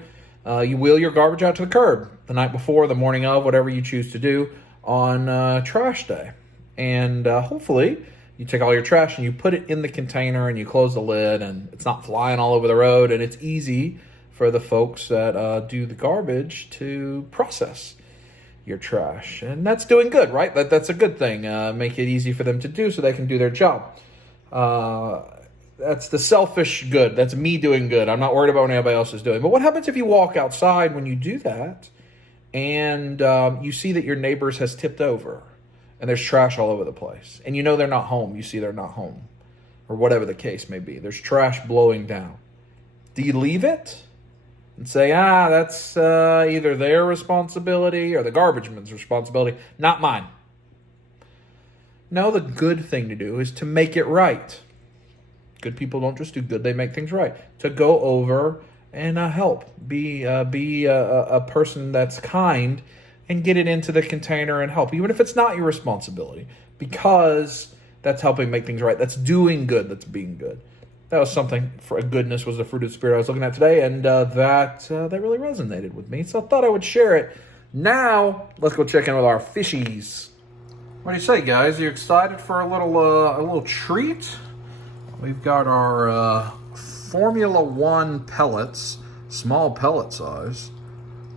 you wheel your garbage out to the curb the night before, the morning of, whatever you choose to do on trash day. And hopefully you take all your trash and you put it in the container and you close the lid and it's not flying all over the road, and it's easy for the folks that do the garbage to process your trash. And that's doing good, right? That's a good thing. Make it easy for them to do so they can do their job. That's the selfish good. That's me doing good. I'm not worried about what anybody else is doing. But what happens if you walk outside when you do that and you see that your neighbor's has tipped over and there's trash all over the place and you know they're not home? You see they're not home or whatever the case may be. There's trash blowing down. Do you leave it and say, that's either their responsibility or the garbage man's responsibility, not mine? No, the good thing to do is to make it right. Good people don't just do good, they make things right. To go over and help. Be a person that's kind and get it into the container and help, even if it's not your responsibility, because that's helping make things right. That's doing good, that's being good. That was something, for goodness was the fruit of the Spirit I was looking at today, and that really resonated with me, so I thought I would share it. Now, let's go check in with our fishies. What do you say, guys? Are you excited for a little treat? We've got our Formula One pellets, small pellet size,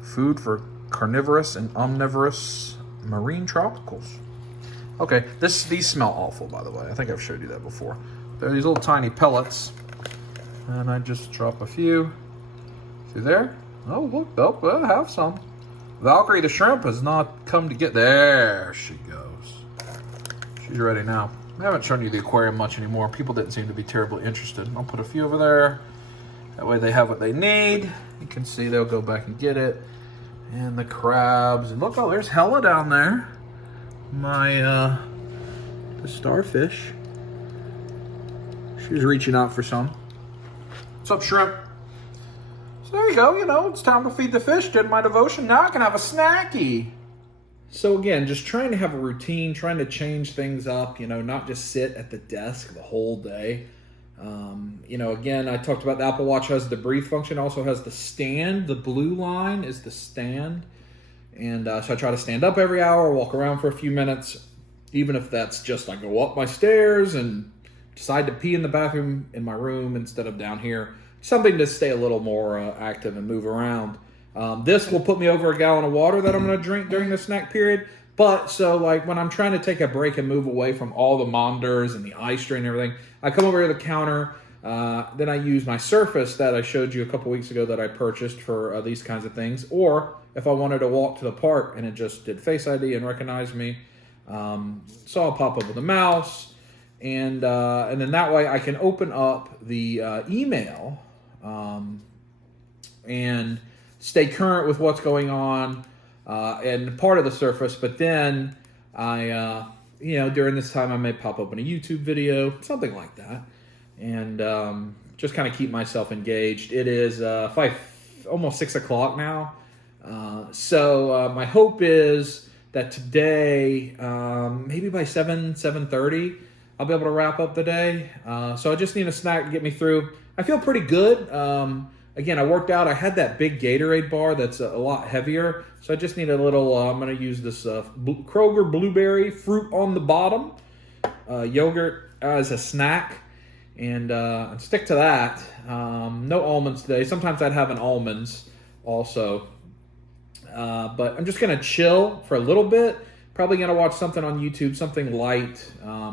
food for carnivorous and omnivorous marine tropicals. Okay, these smell awful, by the way. I think I've showed you that before. They're these little tiny pellets, and I just drop a few through there. Oh, look, I have some. Valkyrie the shrimp has not come to get. There she goes. She's ready now. I haven't shown you the aquarium much anymore. People didn't seem to be terribly interested. I'll put a few over there. That way they have what they need. You can see they'll go back and get it. And the crabs. And look, there's Hella down there. The starfish. She's reaching out for some. What's up, shrimp? So there you go. It's time to feed the fish. Did my devotion. Now I can have a snacky. So again, just trying to have a routine, trying to change things up, not just sit at the desk the whole day. Again, I talked about the Apple Watch has the breathe function, also has the stand. The blue line is the stand. And so I try to stand up every hour, walk around for a few minutes, even if that's just I go up my stairs and decide to pee in the bathroom in my room instead of down here. Something to stay a little more active and move around. This will put me over a gallon of water that I'm going to drink during the snack period. But so when I'm trying to take a break and move away from all the monitors and the eye strain and everything, I come over to the counter. Then I use my Surface that I showed you a couple weeks ago that I purchased for these kinds of things. Or if I wanted to walk to the park and it just did Face ID and recognized me. So I'll pop up with a mouse. And then that way I can open up the email and stay current with what's going on and part of the Surface. But then I, during this time I may pop open a YouTube video, something like that, and just kind of keep myself engaged. It is almost 6 o'clock now. So my hope is that today, maybe by 7:30, I'll be able to wrap up the day. So I just need a snack to get me through. I feel pretty good. Again, I worked out. I had that big Gatorade bar that's a lot heavier. So I just need a little, I'm going to use this Kroger blueberry fruit on the bottom yogurt as a snack. And stick to that. No almonds today. Sometimes I'd have an almonds also. But I'm just going to chill for a little bit. Probably going to watch something on YouTube, something light,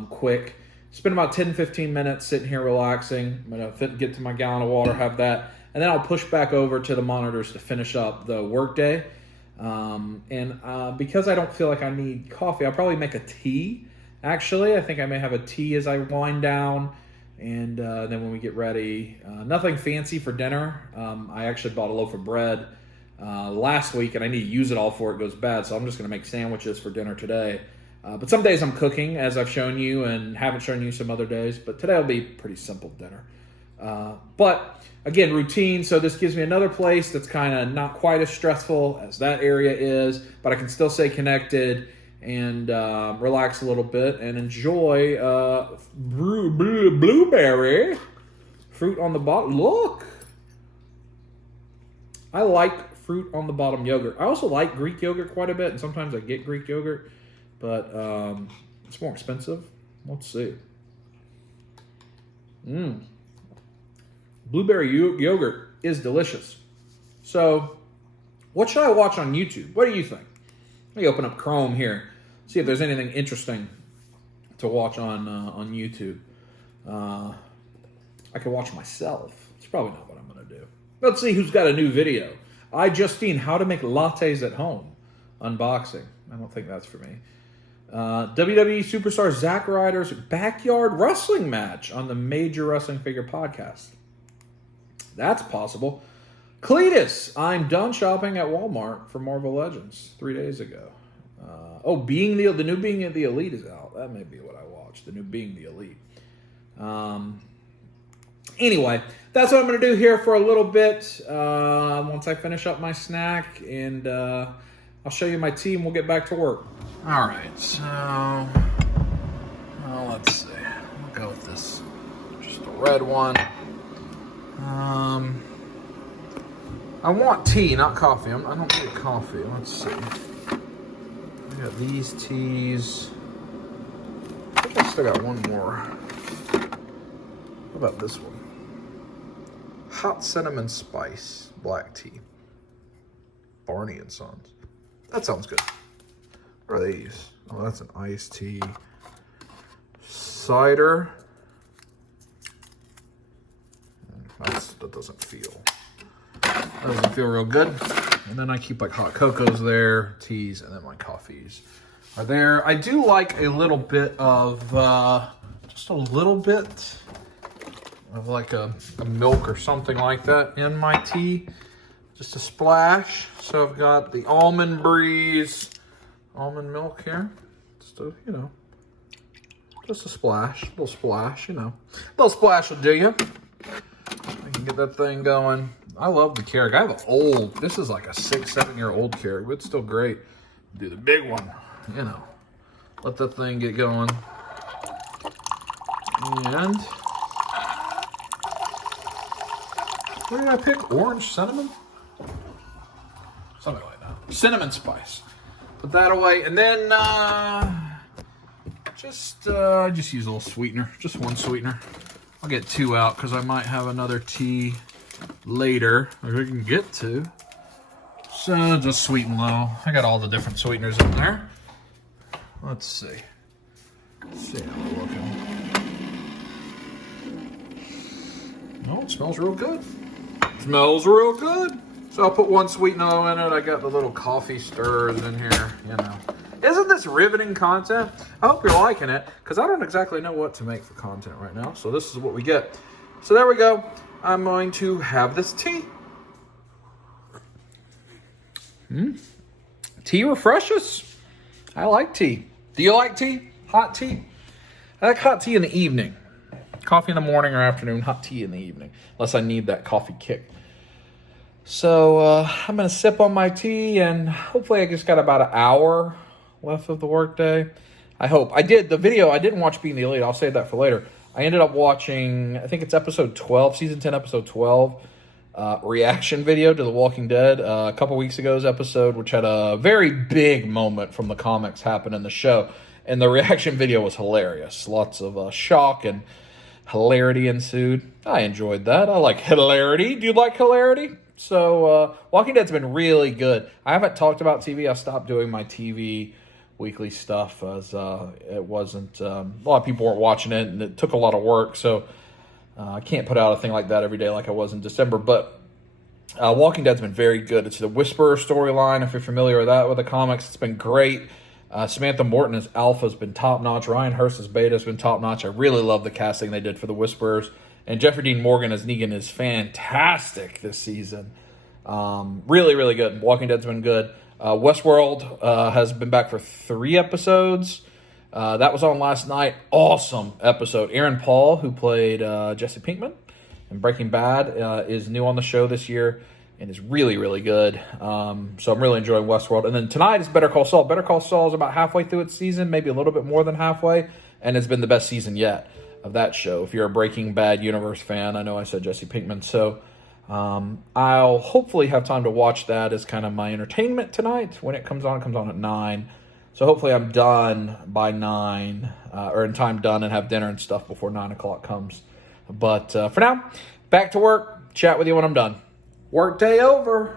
quick. Spend about 10-15 minutes sitting here relaxing. I'm going to get to my gallon of water, have that. And then I'll push back over to the monitors to finish up the workday. Because I don't feel like I need coffee, I'll probably make a tea. Actually, I think I may have a tea as I wind down. And then when we get ready, nothing fancy for dinner. I actually bought a loaf of bread last week, and I need to use it all before it goes bad. So I'm just going to make sandwiches for dinner today. But some days I'm cooking, as I've shown you, and haven't shown you some other days. But today will be pretty simple dinner. But again, routine. So this gives me another place that's kind of not quite as stressful as that area is, but I can still stay connected and relax a little bit and enjoy blueberry fruit on the bottom. Look, I like fruit on the bottom yogurt. I also like Greek yogurt quite a bit, and sometimes I get Greek yogurt, but it's more expensive. Let's see. Blueberry yogurt is delicious. So, what should I watch on YouTube? What do you think? Let me open up Chrome here, see if there's anything interesting to watch on YouTube. I could watch myself. It's probably not what I'm going to do. Let's see who's got a new video. Justine, how to make lattes at home. Unboxing. I don't think that's for me. WWE superstar Zack Ryder's backyard wrestling match on the Major Wrestling Figure podcast. That's possible. Cletus, I'm done shopping at Walmart for Marvel Legends 3 days ago. The new Being the Elite is out. That may be what I watched. The new Being the Elite. Anyway, that's what I'm going to do here for a little bit. Once I finish up my snack, and I'll show you my tea, and we'll get back to work. All right, so let's see. We'll go with this, just a red one. I want tea, not coffee. I don't need coffee. Let's see. I got these teas. I think I still got one more. How about this one? Hot cinnamon spice black tea. Barney and Sons. That sounds good. What are these? Oh, that's an iced tea. Cider. That doesn't feel real good. And then I keep like hot cocos there, teas, and then my coffees are there. I do like a little bit of, just a little bit of like a milk or something like that in my tea. Just a splash. So I've got the Almond Breeze almond milk here. Just a, just a splash, little splash, little splash will do you. I can get that thing going. I love the Keurig. I have this is like a 6-7-year-old Keurig, but it's still great. Do the big one, let that thing get going. And what did I pick? Orange cinnamon? Something like that. Cinnamon spice. Put that away, and then just use a little sweetener, just one sweetener. I'll get 2 out because I might have another tea later, or we can get to. So just sweet and low. I got all the different sweeteners in there. Let's see. Let's see how we're looking. Oh, it smells real good. Smells real good. So I'll put 1 sweetener in it. I got the little coffee stirrers in here, Isn't this riveting content? I hope you're liking it, because I don't exactly know what to make for content right now. So this is what we get. So there we go. I'm going to have this tea. Tea refreshes. I like tea. Do you like tea? Hot tea? I like hot tea in the evening. Coffee in the morning or afternoon, hot tea in the evening. Unless I need that coffee kick. So I'm going to sip on my tea, and hopefully I just got about an hour left of the workday. I hope. I didn't watch Being the Elite. I'll save that for later. I ended up watching, I think it's episode 12, season 10, episode 12, reaction video to The Walking Dead. A couple weeks ago's episode, which had a very big moment from the comics happen in the show. And the reaction video was hilarious. Lots of shock and hilarity ensued. I enjoyed that. I like hilarity. Do you like hilarity? So, Walking Dead's been really good. I haven't talked about TV. I stopped doing my TV weekly stuff as it wasn't, a lot of people weren't watching it, and it took a lot of work. So, I can't put out a thing like that every day like I was in December. But Walking Dead's been very good. It's the Whisperer storyline. If you're familiar with that, with the comics, it's been great. Samantha Morton as Alpha has been top-notch. Ryan Hurst as Beta has been top-notch. I really love the casting they did for the Whisperers. And Jeffrey Dean Morgan as Negan is fantastic this season. Really, really good. Walking Dead's been good. Westworld has been back for 3 episodes. That was on last night. Awesome episode. Aaron Paul, who played Jesse Pinkman in Breaking Bad, is new on the show this year and is really, really good. So I'm really enjoying Westworld. And then tonight is Better Call Saul. Better Call Saul is about halfway through its season, maybe a little bit more than halfway, and it's been the best season yet of that show. If you're a Breaking Bad universe fan, I know I said Jesse Pinkman, so I'll hopefully have time to watch that as kind of my entertainment tonight. When it comes on at 9. So hopefully I'm done by 9, or in time done and have dinner and stuff before 9 o'clock comes. But for now, back to work. Chat with you when I'm done. Work day over.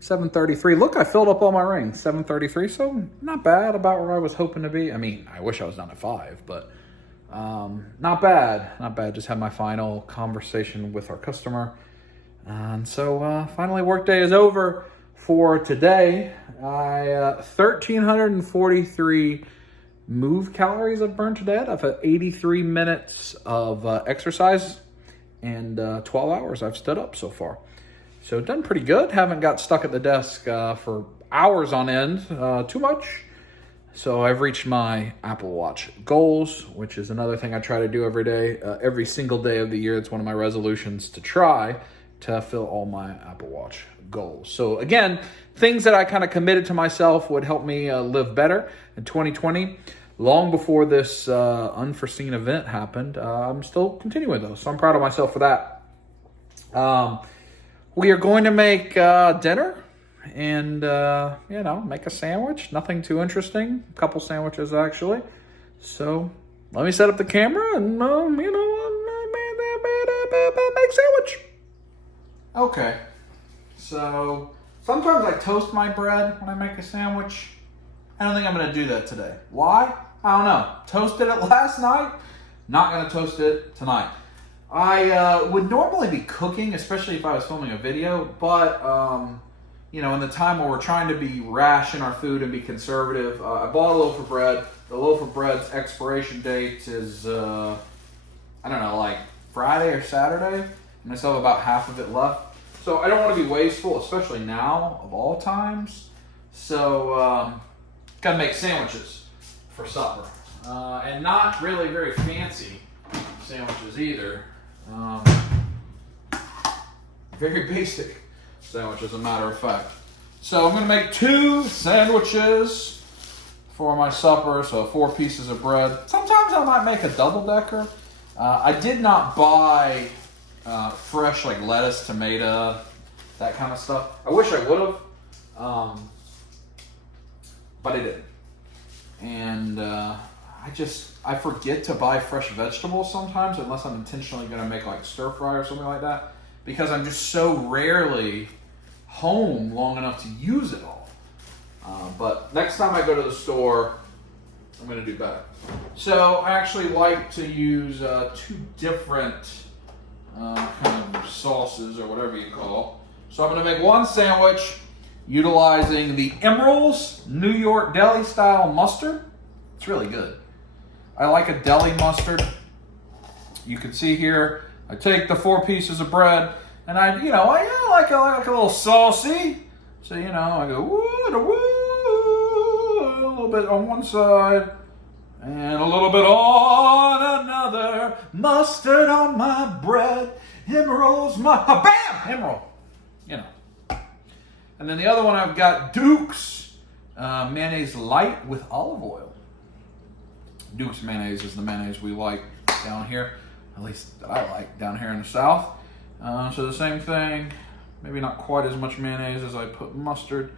7:33. Look, I filled up all my rings. 7:33, so not bad, about where I was hoping to be. I mean, I wish I was done at 5, but not bad. Not bad. Just had my final conversation with our customer. And so finally work day is over for today. 1,343 move calories I've burned today. I've had 83 minutes of exercise and 12 hours I've stood up so far. So done pretty good. Haven't got stuck at the desk for hours on end too much. So I've reached my Apple Watch goals, which is another thing I try to do every day, every single day of the year. It's one of my resolutions to try to fill all my Apple Watch goals. So again, things that I kind of committed to myself would help me live better in 2020. Long before this unforeseen event happened, I'm still continuing those. So I'm proud of myself for that. We are going to make dinner and, make a sandwich. Nothing too interesting. A couple sandwiches, actually. So let me set up the camera and, make sandwich. Okay. So sometimes I toast my bread when I make a sandwich. I don't think I'm going to do that today. Why? I don't know. Toasted it last night. Not going to toast it tonight. I would normally be cooking, especially if I was filming a video, but, in the time where we're trying to be ration our food and be conservative, I bought a loaf of bread. The loaf of bread's expiration date is, like Friday or Saturday, and I still have about half of it left. So I don't want to be wasteful, especially now, of all times. So, gotta make sandwiches for supper. And not really very fancy sandwiches either. Very basic sandwich, as a matter of fact. So I'm going to make 2 sandwiches for my supper, so 4 pieces of bread. Sometimes I might make a double-decker. I did not buy fresh, like lettuce, tomato, that kind of stuff. I wish I would have, but I didn't. And I forget to buy fresh vegetables sometimes, unless I'm intentionally going to make like stir fry or something like that, because I'm just so rarely home long enough to use it all. But next time I go to the store, I'm going to do better. So I actually like to use 2 different kind of sauces, or whatever you call. So I'm going to make one sandwich utilizing the Emeril's New York Deli style mustard. It's really good. I like a deli mustard. You can see here, I take the 4 pieces of bread, and I like a little saucy. So, I go woo, a little bit on one side, and a little bit on another. Mustard on my bread, Emeril's bam, Emeril. And then the other one I've got Duke's mayonnaise light with olive oil. Duke's mayonnaise is the mayonnaise we like down here, at least that I like down here in the South. So the same thing, maybe not quite as much mayonnaise as I put mustard.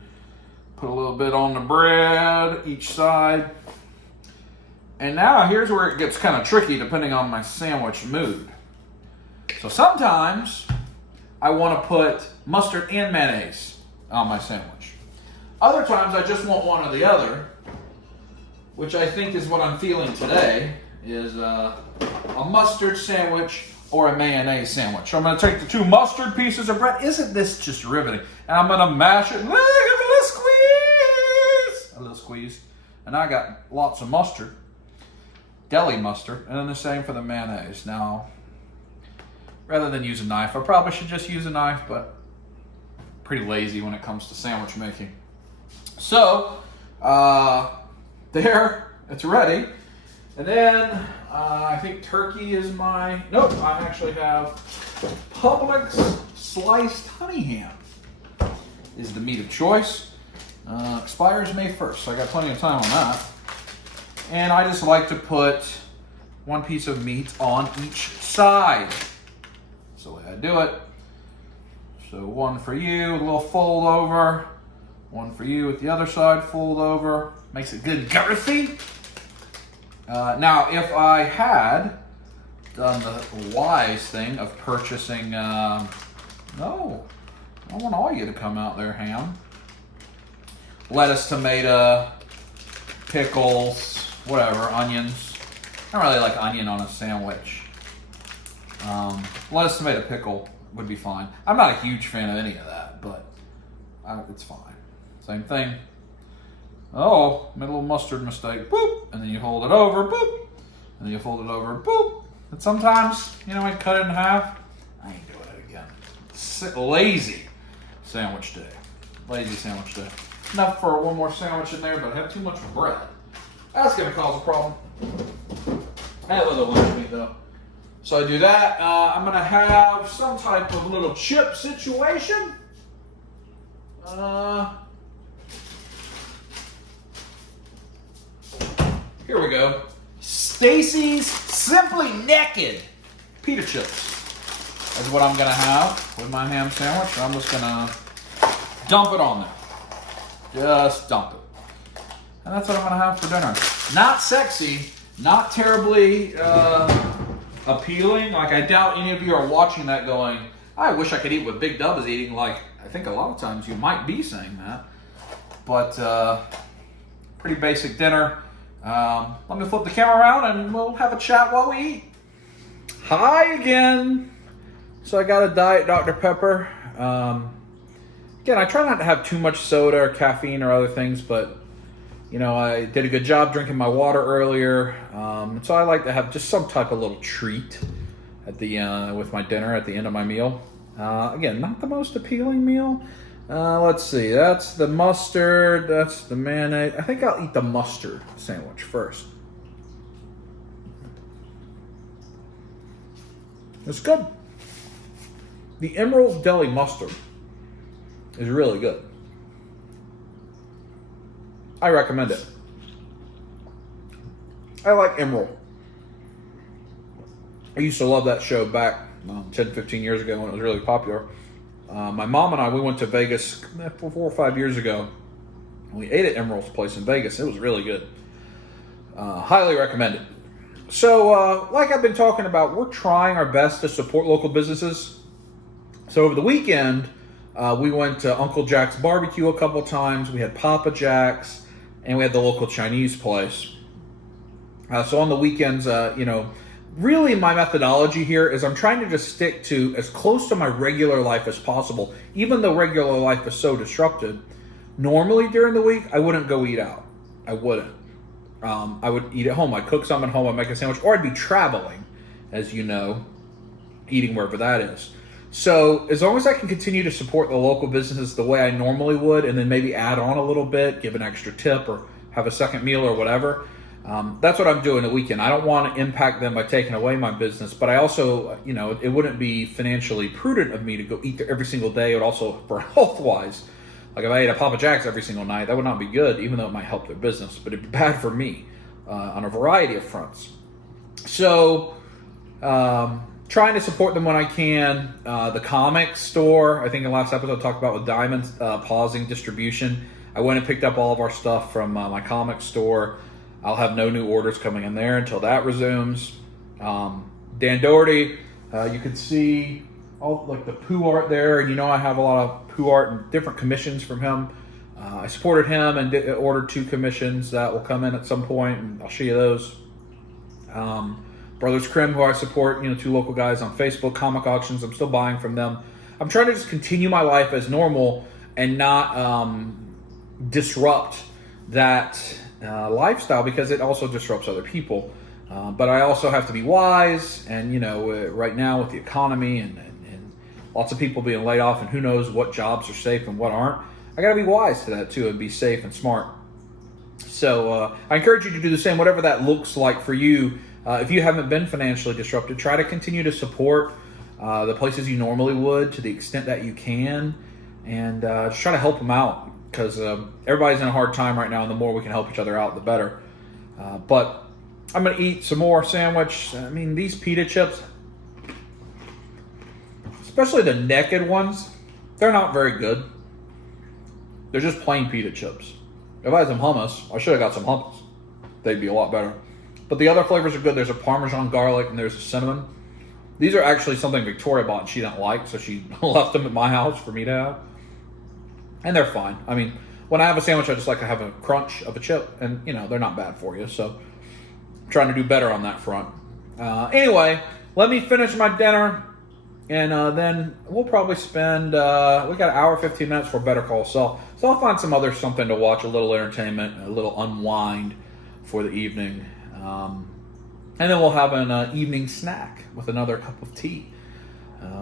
Put a little bit on the bread, each side. And now here's where it gets kind of tricky depending on my sandwich mood. So sometimes I want to put mustard and mayonnaise on my sandwich. Other times I just want one or the other, which I think is what I'm feeling today, is a mustard sandwich or a mayonnaise sandwich. So I'm going to take the 2 mustard pieces of bread. Isn't this just riveting? And I'm going to mash it. Give it a little squeeze. And I got lots of mustard, deli mustard, and then the same for the mayonnaise. Now, rather than use a knife, I probably should just use a knife, but pretty lazy when it comes to sandwich making. So, there, it's ready. And then, I think turkey is I actually have Publix sliced honey ham is the meat of choice. Expires May 1st, so I got plenty of time on that. And I just like to put 1 piece of meat on each side. That's the way I do it. So 1 for you, a little fold over. 1 for you with the other side, fold over. Makes it good girthy. Now, if I had done the wise thing of purchasing No, I want all you to come out there, ham. Lettuce, tomato, pickles, whatever, onions. I don't really like onion on a sandwich. Lettuce, tomato, pickle would be fine. I'm not a huge fan of any of that, but it's fine. Same thing. Oh, made a little mustard mistake. Boop. And then you hold it over. Boop. And then you fold it over. Boop. And sometimes, I cut it in half. I ain't doing it again. Lazy sandwich day. Lazy sandwich day. Enough for one more sandwich in there, but I have too much bread. That's going to cause a problem. I have other lunch meat, though. So I do that. I'm going to have some type of little chip situation. Here we go. Stacy's Simply Naked pita chips. That's what I'm going to have with my ham sandwich. I'm just going to dump it on there. Just dump it. And that's what I'm going to have for dinner. Not sexy, not terribly appealing. Like, I doubt any of you are watching that going, I wish I could eat what Big Dub is eating. Like, I think a lot of times you might be saying that. But pretty basic dinner. Let me flip the camera around and we'll have a chat while we eat. Hi again. So I got a Diet Dr. Pepper. Again, I try not to have too much soda or caffeine or other things, but I did a good job drinking my water earlier. So I like to have just some type of little treat at the with my dinner at the end of my meal. Again, not the most appealing meal. Let's see. That's the mustard. That's the mayonnaise. I think I'll eat the mustard sandwich first. It's good. The Emerald Deli mustard is really good. I recommend it. I like Emerald. I used to love that show back 10, 15 years ago when it was really popular. My mom and I, we went to Vegas 4 or 5 years ago. We ate at Emerald's place in Vegas. It was really good. Highly recommend it. So, like I've been talking about, we're trying our best to support local businesses. So over the weekend, we went to Uncle Jack's Barbecue a couple times. We had Papa Jack's, and we had the local Chinese place. So on the weekends, really my methodology here is I'm trying to just stick to as close to my regular life as possible. Even though regular life is so disrupted, normally during the week, I wouldn't go eat out. I wouldn't. I would eat at home. I'd cook something at home, I'd make a sandwich, or I'd be traveling, as you know, eating wherever that is. So as long as I can continue to support the local businesses the way I normally would, and then maybe add on a little bit, give an extra tip, or have a second meal or whatever, that's what I'm doing the weekend. I don't want to impact them by taking away my business, but I also, it wouldn't be financially prudent of me to go eat there every single day, and also for health-wise. Like if I ate at Papa Jack's every single night, that would not be good, even though it might help their business, but it'd be bad for me on a variety of fronts. So, trying to support them when I can. The comic store, I think in the last episode I talked about with Diamonds pausing distribution. I went and picked up all of our stuff from my comic store. I'll have no new orders coming in there until that resumes. Dan Doherty, you can see all like the poo art there, and I have a lot of poo art and different commissions from him. I supported him and ordered 2 commissions that will come in at some point, and I'll show you those. Brothers Krim, who I support, 2 local guys on Facebook, comic auctions, I'm still buying from them. I'm trying to just continue my life as normal and not disrupt that lifestyle, because it also disrupts other people. But I also have to be wise, and right now with the economy and lots of people being laid off, and who knows what jobs are safe and what aren't, I got to be wise to that too and be safe and smart. So I encourage you to do the same, whatever that looks like for you. If you haven't been financially disrupted, try to continue to support the places you normally would to the extent that you can, and just try to help them out, because everybody's in a hard time right now, and the more we can help each other out, the better. But I'm going to eat some more sandwich. I mean, these pita chips, especially the naked ones, they're not very good. They're just plain pita chips. If I had some hummus, I should have got some hummus. They'd be a lot better. But the other flavors are good. There's a Parmesan garlic and there's a cinnamon. These are actually something Victoria bought and she didn't like, so she left them at my house for me to have. And they're fine. I mean, when I have a sandwich, I just like to have a crunch of a chip, and they're not bad for you. So I'm trying to do better on that front. Anyway, let me finish my dinner, and then we'll probably spend, we got an hour, 15 minutes for Better Call Saul. So I'll find something to watch, a little entertainment, a little unwind for the evening. And then we'll have an evening snack with another cup of tea.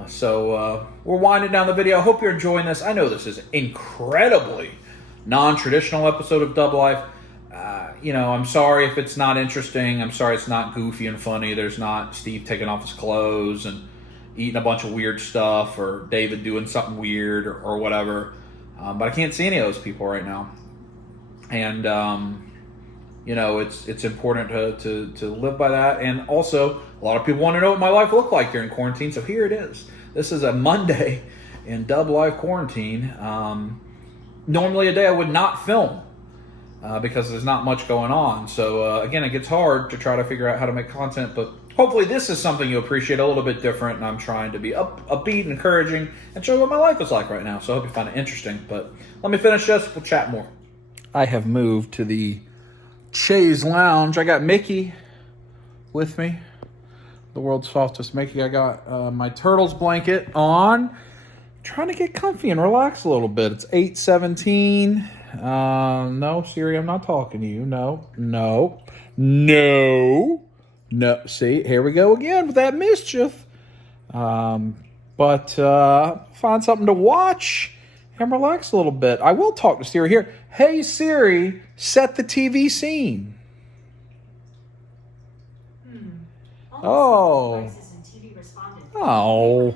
So we're winding down the video. I hope you're enjoying this. I know this is incredibly non-traditional episode of Dub Life. I'm sorry if it's not interesting. I'm sorry it's not goofy and funny. There's not Steve taking off his clothes and eating a bunch of weird stuff, or David doing something weird, or whatever. But I can't see any of those people right now. And, it's important to live by that. And also, a lot of people want to know what my life looked like during quarantine, so here it is. This is a Monday in Dub Life quarantine. Normally a day I would not film because there's not much going on. So, again, it gets hard to try to figure out how to make content, but hopefully this is something you appreciate, a little bit different, and I'm trying to be upbeat and encouraging and show you what my life is like right now. So I hope you find it interesting. But let me finish this. We'll chat more. I have moved to the Chaise Lounge. I got Mickey with me, the world's softest Mickey. I got my Turtles blanket on, trying to get comfy and relax a little bit. It's 8:17. No, Siri, I'm not talking to you. No. See, here we go again with that mischief. But find something to watch and relax a little bit. I will talk to Siri here. Hey, Siri, set the TV scene. Oh. Oh.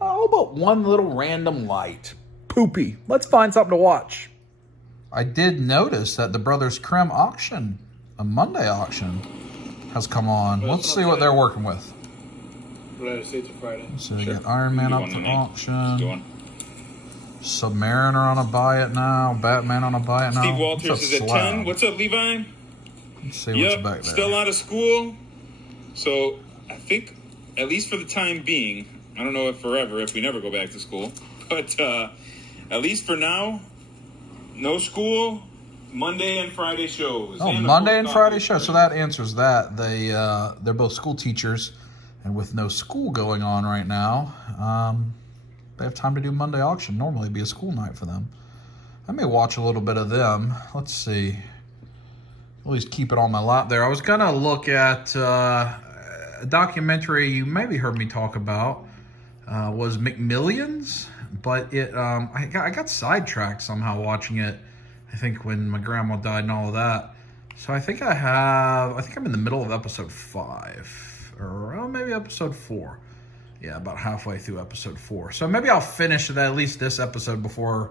Oh, but one little random light. Poopy. Let's find something to watch. I did notice that the Brothers Krim auction, a Monday auction, has come on. Let's see what they're working with. United States of Friday. So we got Iron Man up for auction. Submariner on a buy it now. Batman on a buy it now. Steve Walters is at 10. What's up, Levi? Let's see what's back there. Still out of school. So I think, at least for the time being, I don't know if forever, if we never go back to school, but at least for now, no school, Monday and Friday shows. Oh, Monday and Friday shows. So that answers that. They're both school teachers, and with no school going on right now, they have time to do Monday auction. Normally it'd be a school night for them. I may watch a little bit of them. Let's see. At least keep it on my lap there. I was gonna look at a documentary you maybe heard me talk about. Was McMillions, but I got sidetracked somehow watching it. I think when my grandma died and all of that. So I think I'm in the middle of episode 5, or maybe episode 4. Yeah, about halfway through episode 4. So maybe I'll finish at least this episode before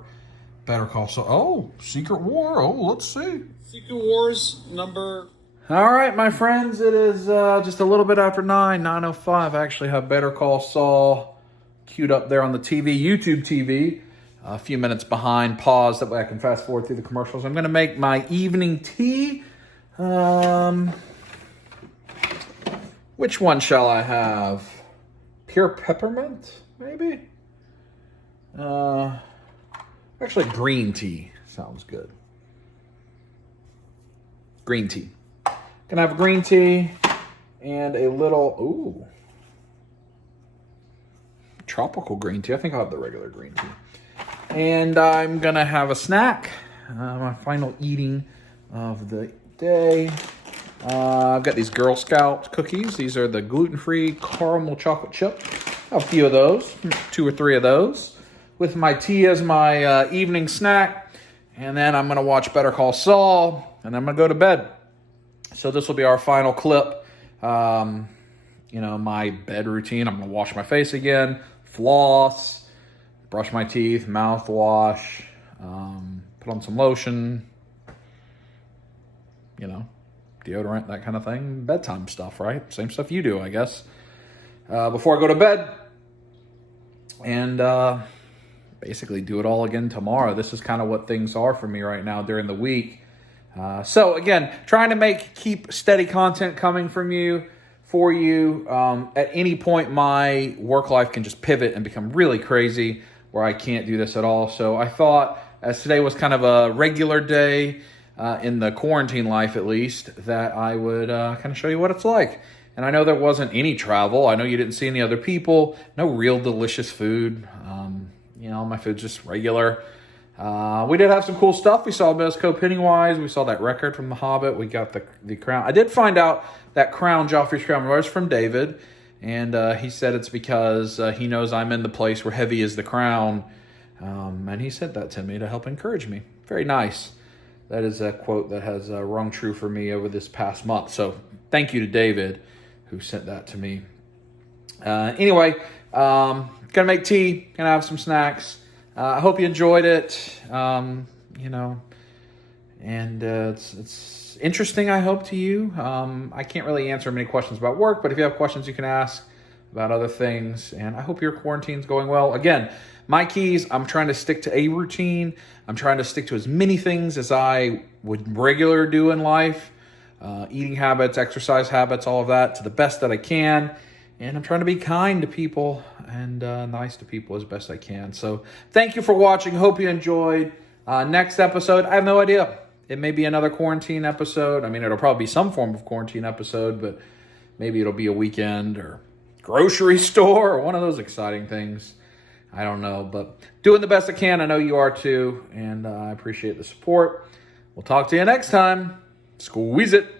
Better Call Saul. Oh, Secret War. Oh, let's see. Secret Wars number... All right, my friends, it is just a little bit after 9:05. I actually have Better Call Saul queued up there on the TV, YouTube TV. A few minutes behind, pause, that way I can fast forward through the commercials. I'm going to make my evening tea. Which one shall I have? Pure peppermint, maybe? Actually, green tea sounds good. Green tea. Gonna have green tea and a little, tropical green tea. I think I'll have the regular green tea. And I'm gonna have a snack, my final eating of the day. I've got these Girl Scout cookies. These are the gluten-free caramel chocolate chip. A few of those, 2 or 3 of those, with my tea as my evening snack. And then I'm gonna watch Better Call Saul, and I'm gonna go to bed. So this will be our final clip. My bed routine. I'm gonna wash my face again, floss, brush my teeth, mouthwash, put on some lotion, deodorant, that kind of thing. Bedtime stuff, right? Same stuff you do, I guess. Before I go to bed. And basically do it all again tomorrow. This is kind of what things are for me right now during the week. So again, trying to keep steady content coming from you for you. At any point, my work life can just pivot and become really crazy where I can't do this at all. So I thought, as today was kind of a regular day in the quarantine life at least, that I would kind of show you what it's like. And I know there wasn't any travel. I know you didn't see any other people. No real delicious food. My food's just regular. We did have some cool stuff. We saw Mezco Pennywise. We saw that record from The Hobbit. We got the crown. I did find out that crown, Joffrey's crown, was from David. And he said it's because he knows I'm in the place where heavy is the crown. And he said that to me to help encourage me. Very nice. That is a quote that has rung true for me over this past month. So thank you to David who sent that to me. Anyway, gonna make tea, gonna have some snacks. I hope you enjoyed it. And it's interesting, I hope, to you. I can't really answer many questions about work, but if you have questions, you can ask about other things. And I hope your quarantine's going well. Again, my keys, I'm trying to stick to a routine. I'm trying to stick to as many things as I would regularly do in life. Eating habits, exercise habits, all of that to the best that I can. And I'm trying to be kind to people and nice to people as best I can. So thank you for watching. Hope you enjoyed. Next episode, I have no idea. It may be another quarantine episode. I mean, it'll probably be some form of quarantine episode, but maybe it'll be a weekend or grocery store or one of those exciting things. I don't know, but doing the best I can. I know you are too, and I appreciate the support. We'll talk to you next time. Squeeze it.